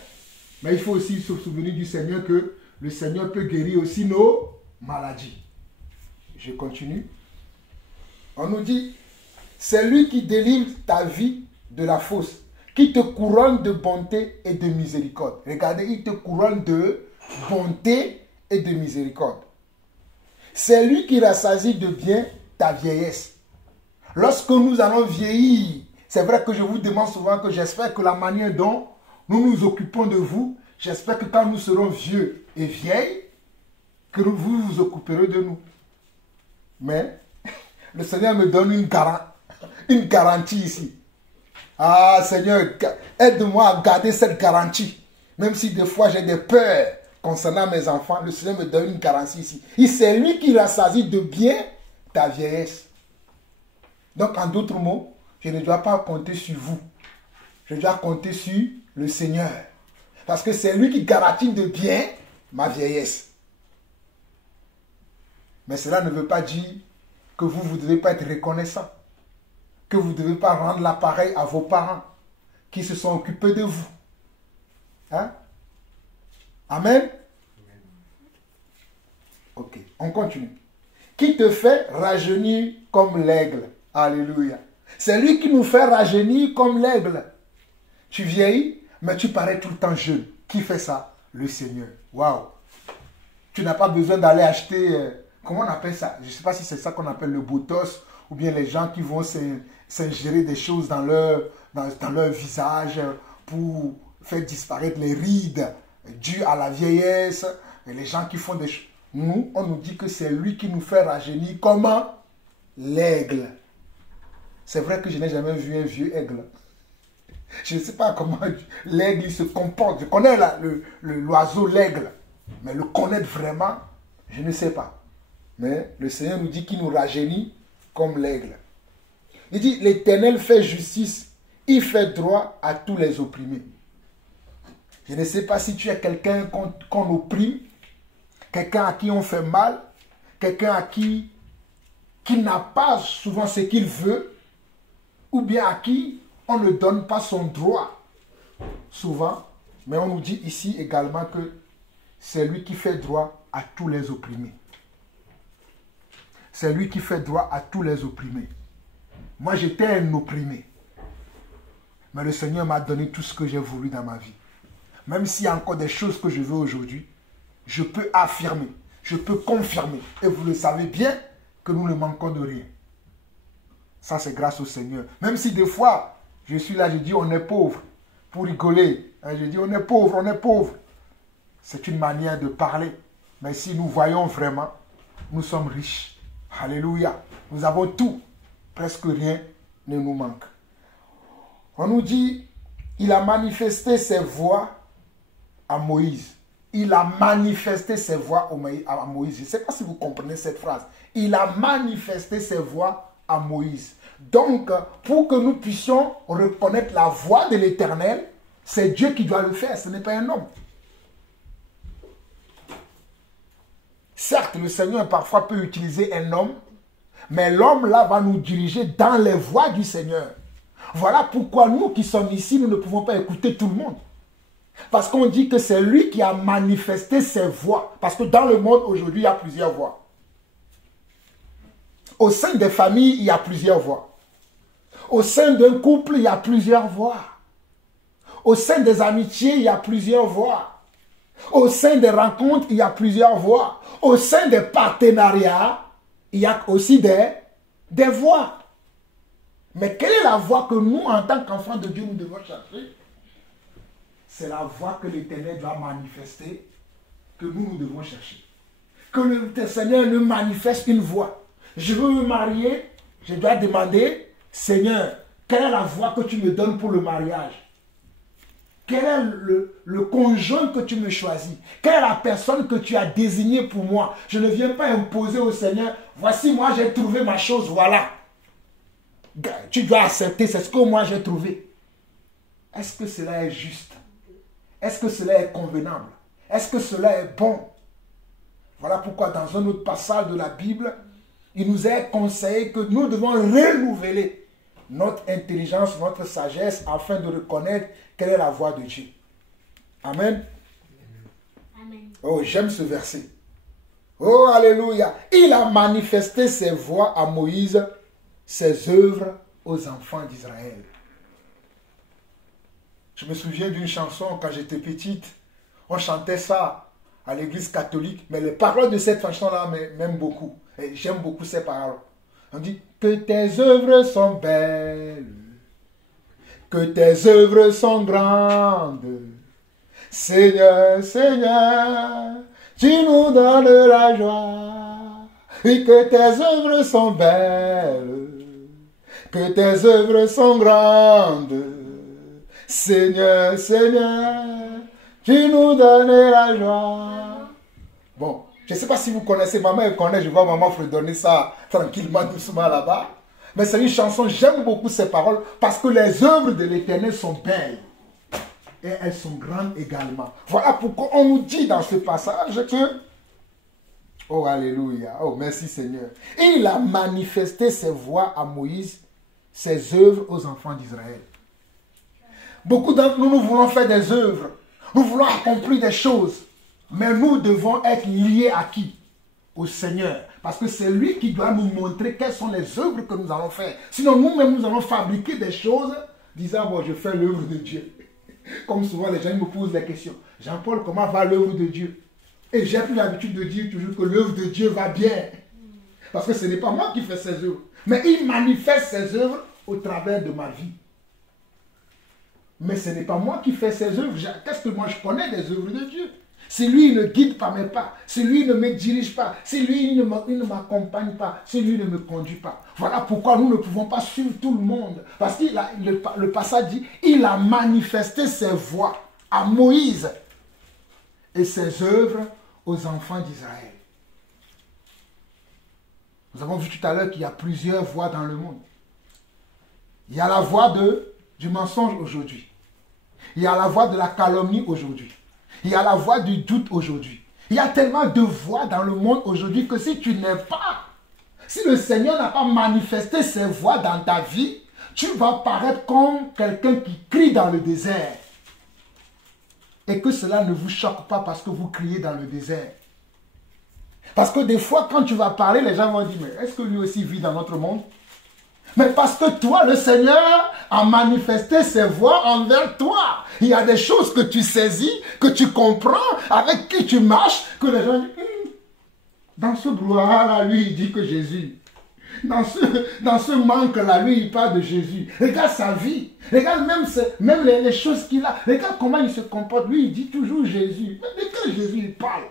Mais il faut aussi se souvenir du Seigneur que le Seigneur peut guérir aussi nos maladies. Je continue. On nous dit, c'est lui qui délivre ta vie de la fausse, qui te couronne de bonté et de miséricorde. Regardez, il te couronne de bonté et de miséricorde. C'est lui qui rassasie de bien ta vieillesse. Lorsque nous allons vieillir, c'est vrai que je vous demande souvent que j'espère que la manière dont nous nous occupons de vous, j'espère que quand nous serons vieux et vieilles, que vous vous occuperez de nous. Mais le Seigneur me donne une garantie ici. Ah Seigneur, aide-moi à garder cette garantie. Même si des fois j'ai des peurs concernant mes enfants, le Seigneur me donne une garantie ici. C'est lui qui rassasie de bien ta vieillesse. Donc en d'autres mots, je ne dois pas compter sur vous. Je dois compter sur le Seigneur. Parce que c'est lui qui garantit de bien ma vieillesse. Mais cela ne veut pas dire que vous ne devez pas être reconnaissant. Que vous ne devez pas rendre l'appareil à vos parents qui se sont occupés de vous. Hein? Amen? Ok, on continue. Qui te fait rajeunir comme l'aigle. Alléluia. C'est lui qui nous fait rajeunir comme l'aigle. Tu vieillis, mais tu parais tout le temps jeune. Qui fait ça? Le Seigneur. Waouh. Tu n'as pas besoin d'aller acheter, comment on appelle ça? Je ne sais pas si c'est ça qu'on appelle le botox, ou bien les gens qui vont s'ingérer des choses dans leur visage pour faire disparaître les rides dues à la vieillesse. Et les gens qui font des choses. Nous, on nous dit que c'est lui qui nous fait rajeunir. Comment? L'aigle. C'est vrai que je n'ai jamais vu un vieux aigle. Je ne sais pas comment l'aigle se comporte. Je connais l'oiseau, l'aigle. Mais le connaître vraiment, je ne sais pas. Mais le Seigneur nous dit qu'il nous rajeunit comme l'aigle. Il dit, l'Éternel fait justice. Il fait droit à tous les opprimés. Je ne sais pas si tu es quelqu'un qu'on opprime, quelqu'un à qui on fait mal, quelqu'un à qui n'a pas souvent ce qu'il veut, ou bien à qui on ne donne pas son droit, souvent. Mais on nous dit ici également que c'est lui qui fait droit à tous les opprimés. C'est lui qui fait droit à tous les opprimés. Moi, j'étais un opprimé. Mais le Seigneur m'a donné tout ce que j'ai voulu dans ma vie. Même s'il y a encore des choses que je veux aujourd'hui, je peux affirmer, je peux confirmer. Et vous le savez bien que nous ne manquons de rien. Ça, c'est grâce au Seigneur. Même si des fois, je suis là, je dis on est pauvre. Pour rigoler, je dis on est pauvre, on est pauvre. C'est une manière de parler. Mais si nous voyons vraiment, nous sommes riches. Alléluia. Nous avons tout. Presque rien ne nous manque. On nous dit, il a manifesté ses voies à Moïse. Il a manifesté ses voies à Moïse. Je ne sais pas si vous comprenez cette phrase. Il a manifesté ses voies à Moïse. Donc, pour que nous puissions reconnaître la voix de l'Éternel, c'est Dieu qui doit le faire, ce n'est pas un homme. Certes, le Seigneur parfois peut utiliser un homme, mais l'homme là va nous diriger dans les voies du Seigneur. Voilà pourquoi nous qui sommes ici, nous ne pouvons pas écouter tout le monde. Parce qu'on dit que c'est lui qui a manifesté ses voix. Parce que dans le monde aujourd'hui, il y a plusieurs voix. Au sein des familles, il y a plusieurs voix. Au sein d'un couple, il y a plusieurs voix. Au sein des amitiés, il y a plusieurs voix. Au sein des rencontres, il y a plusieurs voix. Au sein des partenariats, il y a aussi des voix. Mais quelle est la voix que nous, en tant qu'enfants de Dieu, nous devons chercher? C'est la voix que l'Éternel doit manifester, que nous devons chercher. Que le Seigneur nous manifeste une voix. Je veux me marier, je dois demander, Seigneur, quelle est la voix que tu me donnes pour le mariage? Quel est le conjoint que tu me choisis? Quelle est la personne que tu as désignée pour moi? Je ne viens pas imposer au Seigneur, voici moi j'ai trouvé ma chose, voilà. Tu dois accepter, c'est ce que moi j'ai trouvé. Est-ce que cela est juste? Est-ce que cela est convenable? Est-ce que cela est bon? Voilà pourquoi dans un autre passage de la Bible, il nous est conseillé que nous devons renouveler notre intelligence, notre sagesse, afin de reconnaître quelle est la voix de Dieu. Amen. Amen. Oh, j'aime ce verset. Oh, alléluia. Il a manifesté ses voix à Moïse, ses œuvres aux enfants d'Israël. Je me souviens d'une chanson quand j'étais petite. On chantait ça à l'église catholique. Mais les paroles de cette chanson-là m'aiment beaucoup. Et j'aime beaucoup ces paroles. On dit que tes œuvres sont belles, que tes œuvres sont grandes. Seigneur, Seigneur, tu nous donnes la joie. Et que tes œuvres sont belles, que tes œuvres sont grandes. Seigneur, Seigneur, tu nous donnes la joie. Bon, je ne sais pas si vous connaissez, maman elle connaît, je vois maman fredonner ça tranquillement, doucement là-bas. Mais c'est une chanson, j'aime beaucoup ces paroles, parce que les œuvres de l'Éternel sont belles. Et elles sont grandes également. Voilà pourquoi on nous dit dans ce passage que, oh alléluia, oh merci Seigneur. Il a manifesté ses voix à Moïse, ses œuvres aux enfants d'Israël. Beaucoup d'entre nous, nous voulons faire des œuvres. Nous voulons accomplir des choses. Mais nous devons être liés à qui? Au Seigneur. Parce que c'est lui qui doit nous montrer quelles sont les œuvres que nous allons faire. Sinon, nous-mêmes, nous allons fabriquer des choses disant, bon, je fais l'œuvre de Dieu. Comme souvent, les gens me posent la question. Jean-Paul, comment va l'œuvre de Dieu? Et j'ai pris l'habitude de dire toujours que l'œuvre de Dieu va bien. Parce que ce n'est pas moi qui fais ses œuvres. Mais il manifeste ses œuvres au travers de ma vie. Mais ce n'est pas moi qui fais ses œuvres. Qu'est-ce que moi je connais des œuvres de Dieu? Si lui ne guide pas mes pas, si lui ne me dirige pas, si lui ne m'accompagne pas, si lui ne me conduit pas. Voilà pourquoi nous ne pouvons pas suivre tout le monde. Parce que le passage dit, il a manifesté ses voix à Moïse et ses œuvres aux enfants d'Israël. Nous avons vu tout à l'heure qu'il y a plusieurs voix dans le monde. Il y a la voix du mensonge aujourd'hui. Il y a la voix de la calomnie aujourd'hui. Il y a la voix du doute aujourd'hui. Il y a tellement de voix dans le monde aujourd'hui que si tu n'es pas, si le Seigneur n'a pas manifesté ses voix dans ta vie, tu vas paraître comme quelqu'un qui crie dans le désert. Et que cela ne vous choque pas parce que vous criez dans le désert. Parce que des fois, quand tu vas parler, les gens vont dire, mais est-ce que lui aussi vit dans notre monde? Mais parce que toi, le Seigneur a manifesté ses voix envers toi. Il y a des choses que tu saisis, que tu comprends, avec qui tu marches, que les gens disent, dans ce brouhaha-là, lui, il dit que Jésus. Dans ce manque-là, lui, il parle de Jésus. Regarde sa vie. Regarde même les choses qu'il a. Regarde comment il se comporte. Lui, il dit toujours Jésus. Mais de quel Jésus il parle?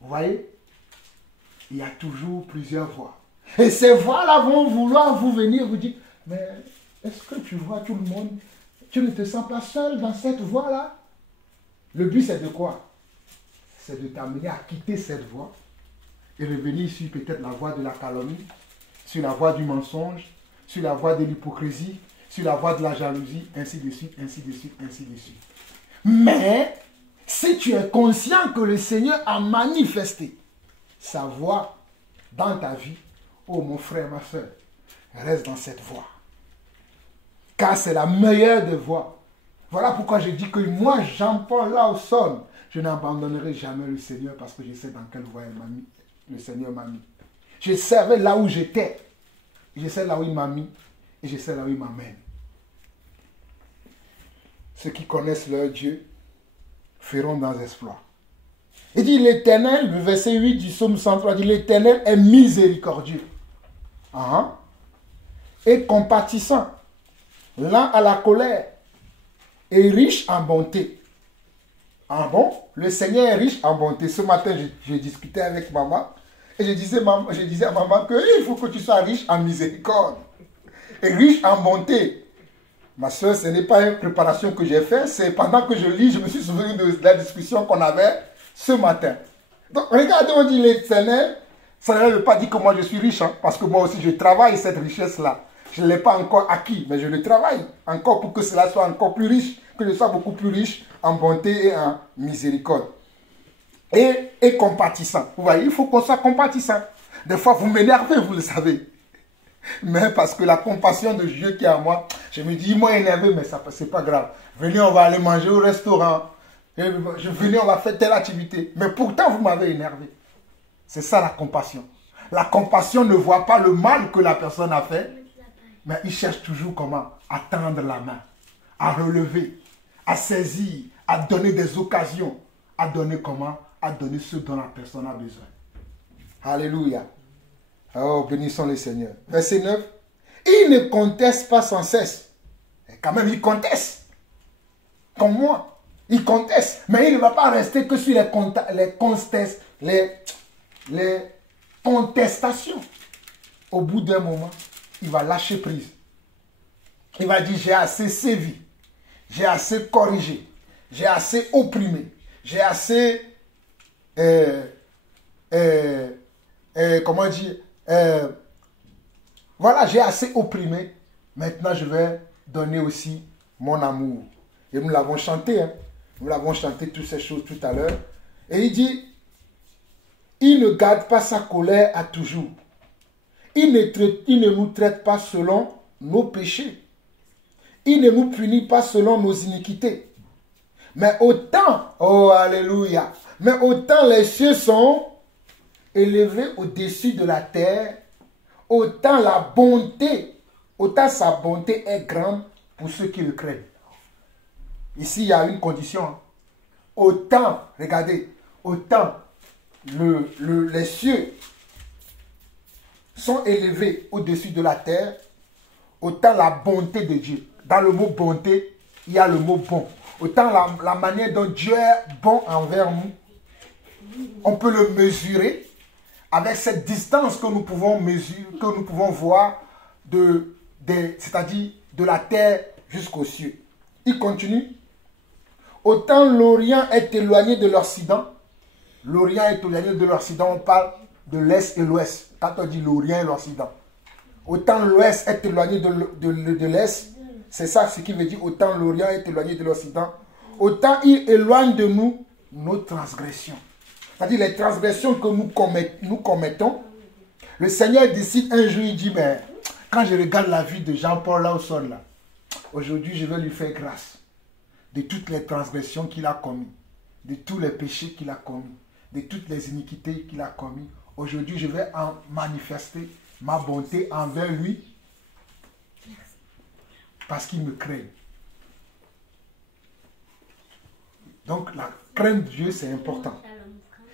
Vous voyez? Il y a toujours plusieurs voix. Et ces voix-là vont vouloir vous venir vous dire, mais est-ce que tu vois tout le monde? Tu ne te sens pas seul dans cette voie-là? Le but, c'est de quoi? C'est de t'amener à quitter cette voie et revenir sur peut-être la voie de la calomnie, sur la voie du mensonge, sur la voie de l'hypocrisie, sur la voie de la jalousie, ainsi de suite, ainsi de suite, ainsi de suite. Mais, si tu es conscient que le Seigneur a manifesté sa voix dans ta vie, oh mon frère, ma soeur, reste dans cette voie. Car c'est la meilleure des voies. Voilà pourquoi je dis que moi, Jean-Paul Lawson, je n'abandonnerai jamais le Seigneur parce que je sais dans quelle voie le Seigneur m'a mis. Je savais là où j'étais. Je sais là où il m'a mis et je sais là où il m'amène. Ceux qui connaissent leur Dieu feront dans exploits. Il dit l'Éternel, le verset 8 du psaume 103, dit l'Éternel est miséricordieux. Et compatissant, lent à la colère et riche en bonté. Ah bon? Le Seigneur est riche en bonté. Ce matin, je discutais avec maman et je disais à maman qu'il faut que tu sois riche en miséricorde et riche en bonté. Ma soeur, ce n'est pas une préparation que j'ai faite, c'est pendant que je lis, je me suis souvenu de la discussion qu'on avait ce matin. Donc, regardez, on dit l'Éternel, ça ne veut pas dire que moi je suis riche, parce que moi aussi je travaille cette richesse-là. Je ne l'ai pas encore acquis, mais je le travaille encore pour que cela soit encore plus riche, que je sois beaucoup plus riche en bonté et en miséricorde. Et compatissant. Vous voyez, il faut qu'on soit compatissant. Des fois, vous m'énervez, vous le savez. Mais parce que la compassion de Dieu qui est à moi, je me dis, moi énervé, mais ça c'est pas grave. Venez, on va aller manger au restaurant. Venez, on va faire telle activité. Mais pourtant, vous m'avez énervé. C'est ça la compassion. La compassion ne voit pas le mal que la personne a fait, mais il cherche toujours comment? À tendre la main, à relever, à saisir, à donner des occasions, à donner comment? À donner ce dont la personne a besoin. Alléluia. Oh, bénissons le Seigneur. Verset 9. Il ne conteste pas sans cesse. Et quand même, il conteste. Comme moi. Il conteste. Mais il ne va pas rester que sur les contestations. Au bout d'un moment, il va lâcher prise. Il va dire, j'ai assez sévi. J'ai assez corrigé. J'ai assez opprimé. J'ai assez... comment dire? Voilà, j'ai assez opprimé. Maintenant, je vais donner aussi mon amour. Et nous l'avons chanté. Nous l'avons chanté toutes ces choses tout à l'heure. Et il dit, il ne garde pas sa colère à toujours. Il ne nous traite pas selon nos péchés. Il ne nous punit pas selon nos iniquités. Mais autant, oh alléluia, mais autant les cieux sont élevés au-dessus de la terre, autant la bonté, autant sa bonté est grande pour ceux qui le craignent. Ici, il y a une condition. Autant, regardez, autant les cieux sont élevés au-dessus de la terre, autant la bonté de Dieu. Dans le mot bonté, il y a le mot bon. Autant la manière dont Dieu est bon envers nous, on peut le mesurer avec cette distance que nous pouvons mesurer, que nous pouvons voir, c'est-à-dire de la terre jusqu'aux cieux. Il continue. Autant l'Orient est éloigné de l'Occident. L'Orient est éloigné de l'Occident, on parle de l'Est et l'Ouest. Quand on dit l'Orient et l'Occident. Autant l'Ouest est éloigné de l'Est. C'est ça ce qui veut dire autant l'Orient est éloigné de l'Occident. Autant il éloigne de nous nos transgressions. C'est-à-dire les transgressions que nous commettons. Le Seigneur décide un jour, il dit, mais quand je regarde la vie de Jean-Paul là au sol, là, aujourd'hui je vais lui faire grâce de toutes les transgressions qu'il a commises, de tous les péchés qu'il a commis, de toutes les iniquités qu'il a commis. Aujourd'hui je vais en manifester ma bonté envers lui parce qu'il me craint. Donc la crainte de Dieu c'est important.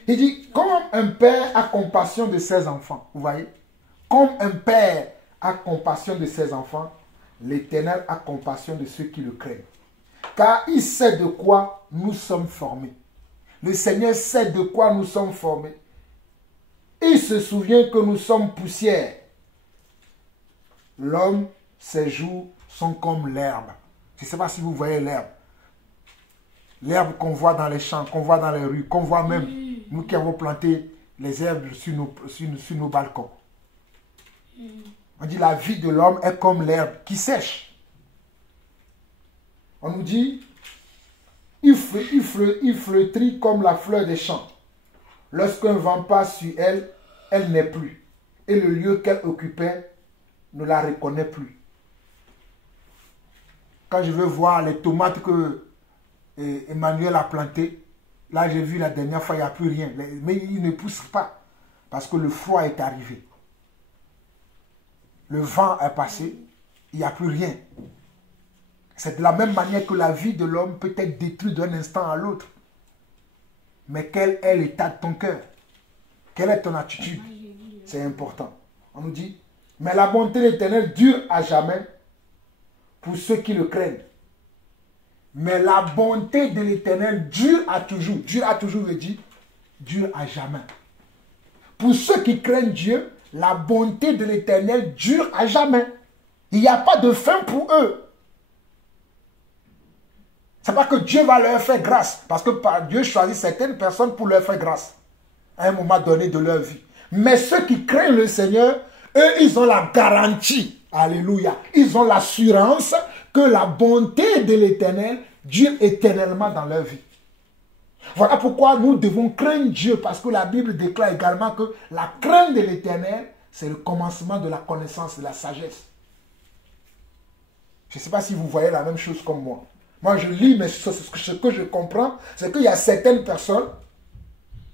Il dit, comme un père a compassion de ses enfants, vous voyez, comme un père a compassion de ses enfants, l'Éternel a compassion de ceux qui le craignent. Car il sait de quoi nous sommes formés. Le Seigneur sait de quoi nous sommes formés. Il se souvient que nous sommes poussière. L'homme, ses jours sont comme l'herbe. Je ne sais pas si vous voyez l'herbe. L'herbe qu'on voit dans les champs, qu'on voit dans les rues, qu'on voit même, nous qui avons planté les herbes sur nos balcons. On dit la vie de l'homme est comme l'herbe qui sèche. On nous dit, il flétrit comme la fleur des champs. Lorsqu'un vent passe sur elle, elle n'est plus. Et le lieu qu'elle occupait ne la reconnaît plus. Quand je veux voir les tomates que Emmanuel a plantées, là j'ai vu la dernière fois, il n'y a plus rien. Mais ils ne poussent pas parce que le froid est arrivé. le vent est passé, il n'y a plus rien. C'est de la même manière que la vie de l'homme peut être détruite d'un instant à l'autre. Mais quel est l'état de ton cœur? Quelle est ton attitude? C'est important. On nous dit, mais la bonté de l'Éternel dure à jamais pour ceux qui le craignent. Mais la bonté de l'Éternel dure à toujours. Dure à toujours veut dire dure à jamais. Pour ceux qui craignent Dieu, la bonté de l'Éternel dure à jamais. Il n'y a pas de fin pour eux. Ce n'est pas que Dieu va leur faire grâce. Parce que Dieu choisit certaines personnes pour leur faire grâce. À un moment donné de leur vie. Mais ceux qui craignent le Seigneur, eux, ils ont la garantie. Alléluia. Ils ont l'assurance que la bonté de l'Éternel dure éternellement dans leur vie. Voilà pourquoi nous devons craindre Dieu. Parce que la Bible déclare également que la crainte de l'Éternel, c'est le commencement de la connaissance, de la sagesse. Je ne sais pas si vous voyez la même chose comme moi. Moi, je lis, mais ce que je comprends, c'est qu'il y a certaines personnes,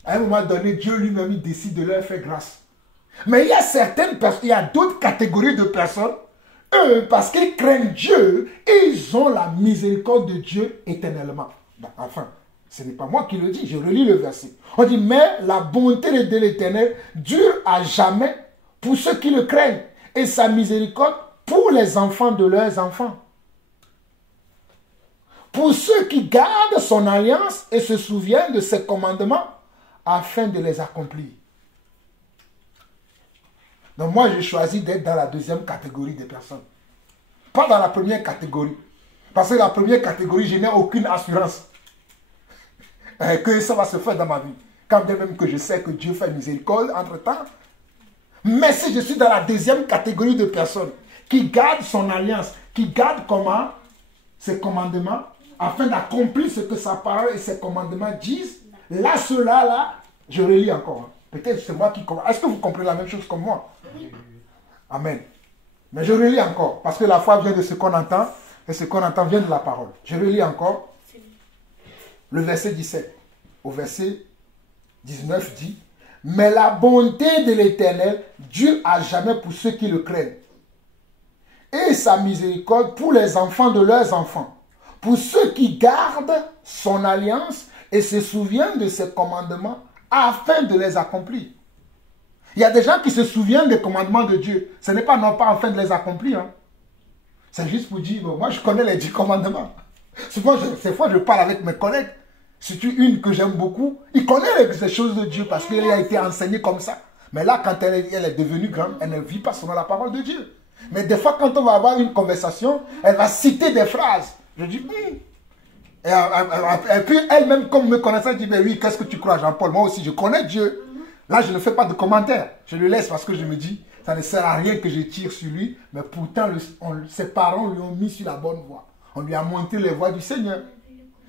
à un moment donné, Dieu lui-même il décide de leur faire grâce. Mais il y a certaines personnes, il y a d'autres catégories de personnes, eux, parce qu'ils craignent Dieu, ils ont la miséricorde de Dieu éternellement. Enfin, ce n'est pas moi qui le dis, je relis le verset. On dit, mais la bonté de l'Éternel dure à jamais pour ceux qui le craignent, et sa miséricorde pour les enfants de leurs enfants. Pour ceux qui gardent son alliance et se souviennent de ses commandements afin de les accomplir. Donc moi, j'ai choisi d'être dans la deuxième catégorie des personnes. Pas dans la première catégorie. Parce que la première catégorie, je n'ai aucune assurance que ça va se faire dans ma vie. Quand bien même que je sais que Dieu fait miséricorde entre-temps. Mais si je suis dans la deuxième catégorie de personnes qui gardent son alliance, qui gardent comment? Ses commandements, afin d'accomplir ce que sa parole et ses commandements disent, là, cela, là, je relis encore. Peut-être c'est moi qui comprends. Est-ce que vous comprenez la même chose comme moi? Oui. Amen. Mais je relis encore, parce que la foi vient de ce qu'on entend, et ce qu'on entend vient de la parole. Je relis encore le verset 17. Au verset 19 dit, « Mais la bonté de l'Éternel dure à jamais pour ceux qui le craignent, et sa miséricorde pour les enfants de leurs enfants, pour ceux qui gardent son alliance et se souviennent de ses commandements afin de les accomplir. » Il y a des gens qui se souviennent des commandements de Dieu. Ce n'est pas non pas afin de les accomplir. Hein. C'est juste pour dire, bon, moi je connais les 10 commandements. Souvent, ces fois, je parle avec mes collègues. Surtout une que j'aime beaucoup. Il connaît les choses de Dieu parce qu'elle a été enseignée comme ça. Mais là, quand elle est devenue grande, elle ne vit pas selon la parole de Dieu. Mais des fois, quand on va avoir une conversation, elle va citer des phrases. Je dis, Et puis elle-même, comme me connaissant, elle dit, mais oui, qu'est-ce que tu crois, Jean-Paul? Moi aussi, je connais Dieu. Là, je ne fais pas de commentaires. Je le laisse parce que je me dis, ça ne sert à rien que je tire sur lui. Mais pourtant, ses parents lui ont mis sur la bonne voie. On lui a montré les voies du Seigneur.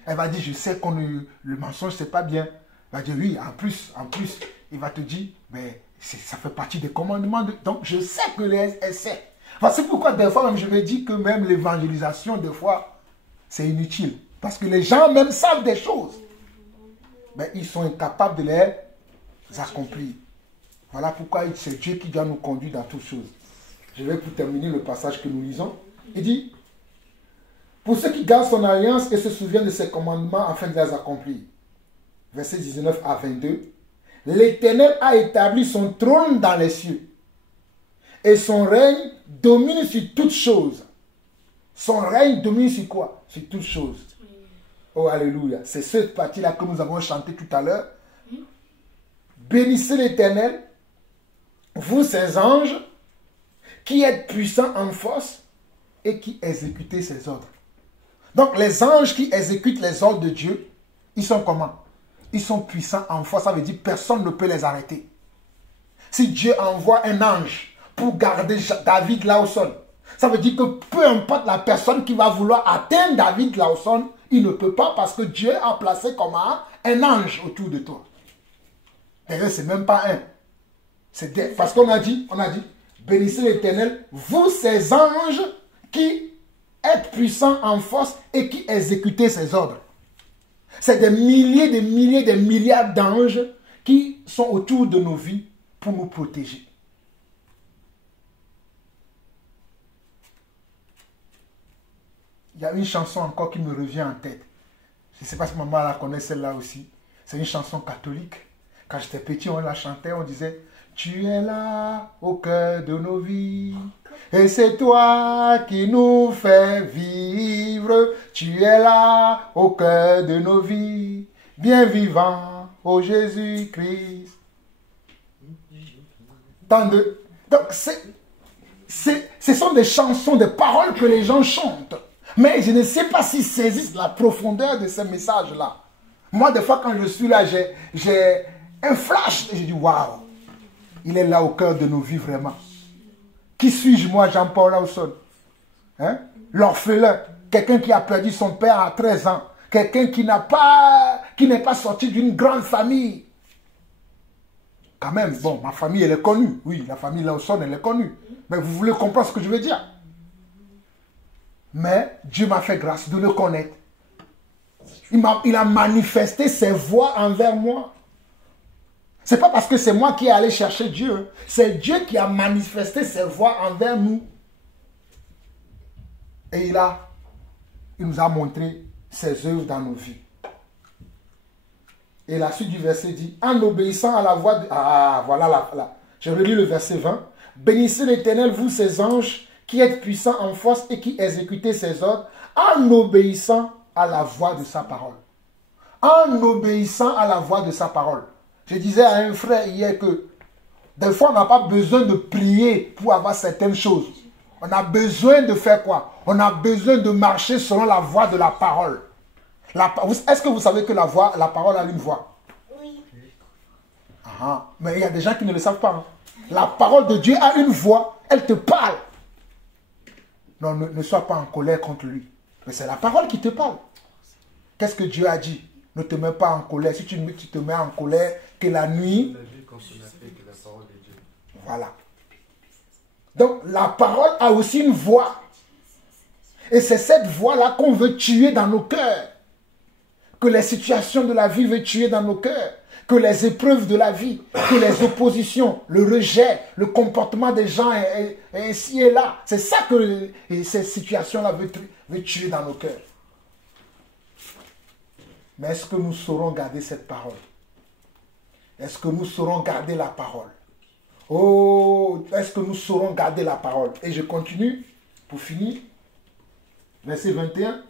Elle va dire, je sais que le mensonge, c'est pas bien. Elle va dire, oui, en plus, il va te dire, mais ça fait partie des commandements. Donc, je sais que elle sait. Enfin, c'est pourquoi, des fois, même, je me dis que même l'évangélisation, des fois, c'est inutile. Parce que les gens même savent des choses. Mais ils sont incapables de les accomplir. Voilà pourquoi c'est Dieu qui doit nous conduire dans toutes choses. Je vais pour terminer le passage que nous lisons. Il dit, pour ceux qui gardent son alliance et se souviennent de ses commandements afin de les accomplir. Versets 19 à 22. L'Éternel a établi son trône dans les cieux. Et son règne domine sur toutes choses. Son règne domine sur quoi? Sur toutes choses. Oh, alléluia. C'est cette partie-là que nous avons chanté tout à l'heure. Bénissez l'Éternel, vous ses anges, qui êtes puissants en force et qui exécutez ses ordres. Donc les anges qui exécutent les ordres de Dieu, ils sont comment? Ils sont puissants en force, ça veut dire personne ne peut les arrêter. Si Dieu envoie un ange pour garder David là où sonne, ça veut dire que peu importe la personne qui va vouloir atteindre David là où sonne, il ne peut pas parce que Dieu a placé comme un ange autour de toi. D'ailleurs, ce n'est même pas un. Parce qu'on a dit, bénissez l'Éternel, vous ses anges qui êtes puissants en force et qui exécutez ses ordres. C'est des milliers, des milliers, des milliards d'anges qui sont autour de nos vies pour nous protéger. Il y a une chanson encore qui me revient en tête. Je ne sais pas si maman la connaît celle-là aussi. C'est une chanson catholique. Quand j'étais petit, on la chantait, on disait « Tu es là au cœur de nos vies. Et c'est toi qui nous fais vivre. Tu es là au cœur de nos vies. Bien vivant, ô Jésus-Christ. » Donc, ce sont des chansons, des paroles que les gens chantent. Mais je ne sais pas s'ils saisissent la profondeur de ce message-là. Moi, des fois, quand je suis là, j'ai un flash. Et je dis, waouh, il est là au cœur de nos vies, vraiment. Qui suis-je, moi, Jean-Paul Lawson? Hein? L'orphelin, quelqu'un qui a perdu son père à 13 ans. Quelqu'un qui n'est pas sorti d'une grande famille. Quand même, bon, ma famille, elle est connue. Oui, la famille Lawson, elle est connue. Mais vous voulez comprendre ce que je veux dire? Mais Dieu m'a fait grâce de le connaître. Il a manifesté ses voies envers moi. C'est pas parce que c'est moi qui ai allé chercher Dieu. C'est Dieu qui a manifesté ses voies envers nous. Et il nous a montré ses œuvres dans nos vies. Et la suite du verset dit, en obéissant à la voix de... Ah, voilà, je relis le verset 20. Bénissez l'Éternel, vous ses anges, qui êtes puissants en force et qui exécutez ses ordres, en obéissant à la voix de sa parole. En obéissant à la voix de sa parole. Je disais à un frère hier que des fois on n'a pas besoin de prier pour avoir certaines choses. On a besoin de faire quoi? On a besoin de marcher selon la voix de la parole. Est-ce que vous savez que la parole a une voix? Oui. Ah, mais il y a des gens qui ne le savent pas. Hein. La parole de Dieu a une voix, elle te parle. Non, ne sois pas en colère contre lui. Mais c'est la parole qui te parle. Qu'est-ce que Dieu a dit? Ne te mets pas en colère. Si tu te mets en colère, que la nuit... Voilà. Donc, la parole a aussi une voix. Et c'est cette voix-là qu'on veut tuer dans nos cœurs. Que les situations de la vie veulent tuer dans nos cœurs. Que les épreuves de la vie, que les oppositions, le rejet, le comportement des gens est ici et là. C'est ça que ces situations-là veulent tuer dans nos cœurs. Mais est-ce que nous saurons garder cette parole? Est-ce que nous saurons garder la parole? Oh, est-ce que nous saurons garder la parole? Et je continue pour finir. Verset 21.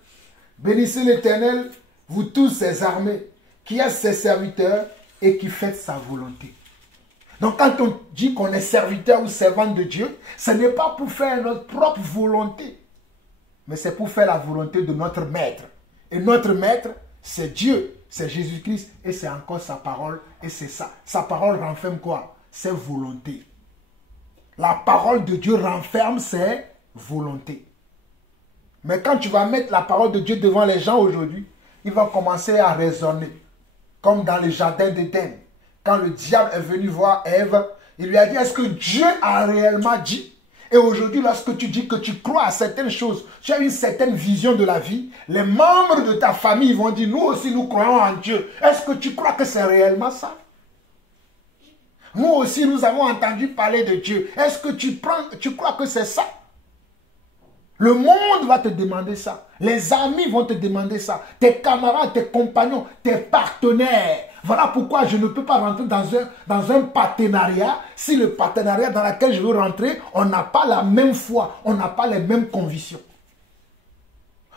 Bénissez l'Éternel, vous tous ses armées, qui êtes ses serviteurs et qui faites sa volonté. Donc quand on dit qu'on est serviteur ou servante de Dieu, ce n'est pas pour faire notre propre volonté, mais c'est pour faire la volonté de notre maître. Et notre maître, c'est Dieu, c'est Jésus-Christ, et c'est encore sa parole, et c'est ça. Sa parole renferme quoi? Ses volontés. La parole de Dieu renferme ses volontés. Mais quand tu vas mettre la parole de Dieu devant les gens aujourd'hui, ils vont commencer à raisonner. Comme dans le jardin d'Éden. Quand le diable est venu voir Ève, il lui a dit, est-ce que Dieu a réellement dit? Et aujourd'hui, lorsque tu dis que tu crois à certaines choses, tu as une certaine vision de la vie, les membres de ta famille vont dire, nous aussi nous croyons en Dieu. Est-ce que tu crois que c'est réellement ça? Nous aussi nous avons entendu parler de Dieu. Est-ce que tu crois que c'est ça? Le monde va te demander ça. Les amis vont te demander ça. Tes camarades, tes compagnons, tes partenaires. Voilà pourquoi je ne peux pas rentrer dans un partenariat si le partenariat dans lequel je veux rentrer, on n'a pas la même foi, on n'a pas les mêmes convictions.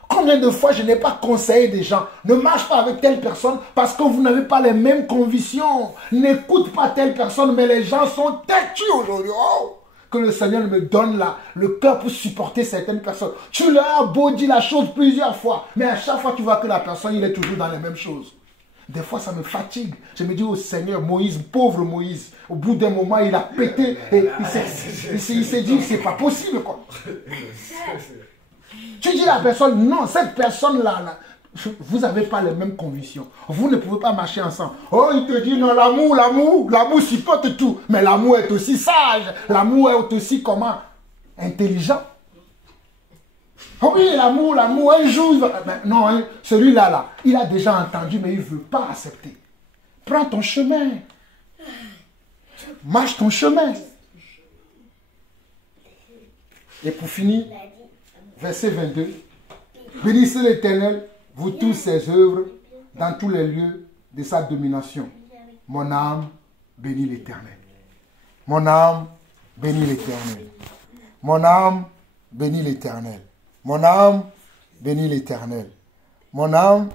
Combien de fois je n'ai pas conseillé des gens, ne marche pas avec telle personne parce que vous n'avez pas les mêmes convictions. N'écoute pas telle personne, mais les gens sont têtus aujourd'hui. Oh! Que le Seigneur me donne le cœur pour supporter certaines personnes. Tu leur as beau dire la chose plusieurs fois, mais à chaque fois tu vois que la personne, il est toujours dans les mêmes choses. Des fois, ça me fatigue. Je me dis, oh Seigneur, Moïse, pauvre Moïse, au bout d'un moment, il a pété et il s'est dit, c'est pas possible, quoi. Tu dis à la personne, non, cette personne-là, vous n'avez pas les mêmes convictions. Vous ne pouvez pas marcher ensemble. Oh, il te dit, non, l'amour supporte tout. Mais l'amour est aussi sage. L'amour est aussi comment? Intelligent. Oh oui, l'amour, un jour... Non, hein, celui-là, il a déjà entendu, mais il ne veut pas accepter. Prends ton chemin. Marche ton chemin. Et pour finir, verset 22. Bénissez l'Éternel, vous tous ses œuvres, dans tous les lieux de sa domination. Mon âme bénit l'Éternel. Mon âme bénit l'Éternel. Mon âme bénit l'Éternel. Mon âme bénit l'Éternel. Mon âme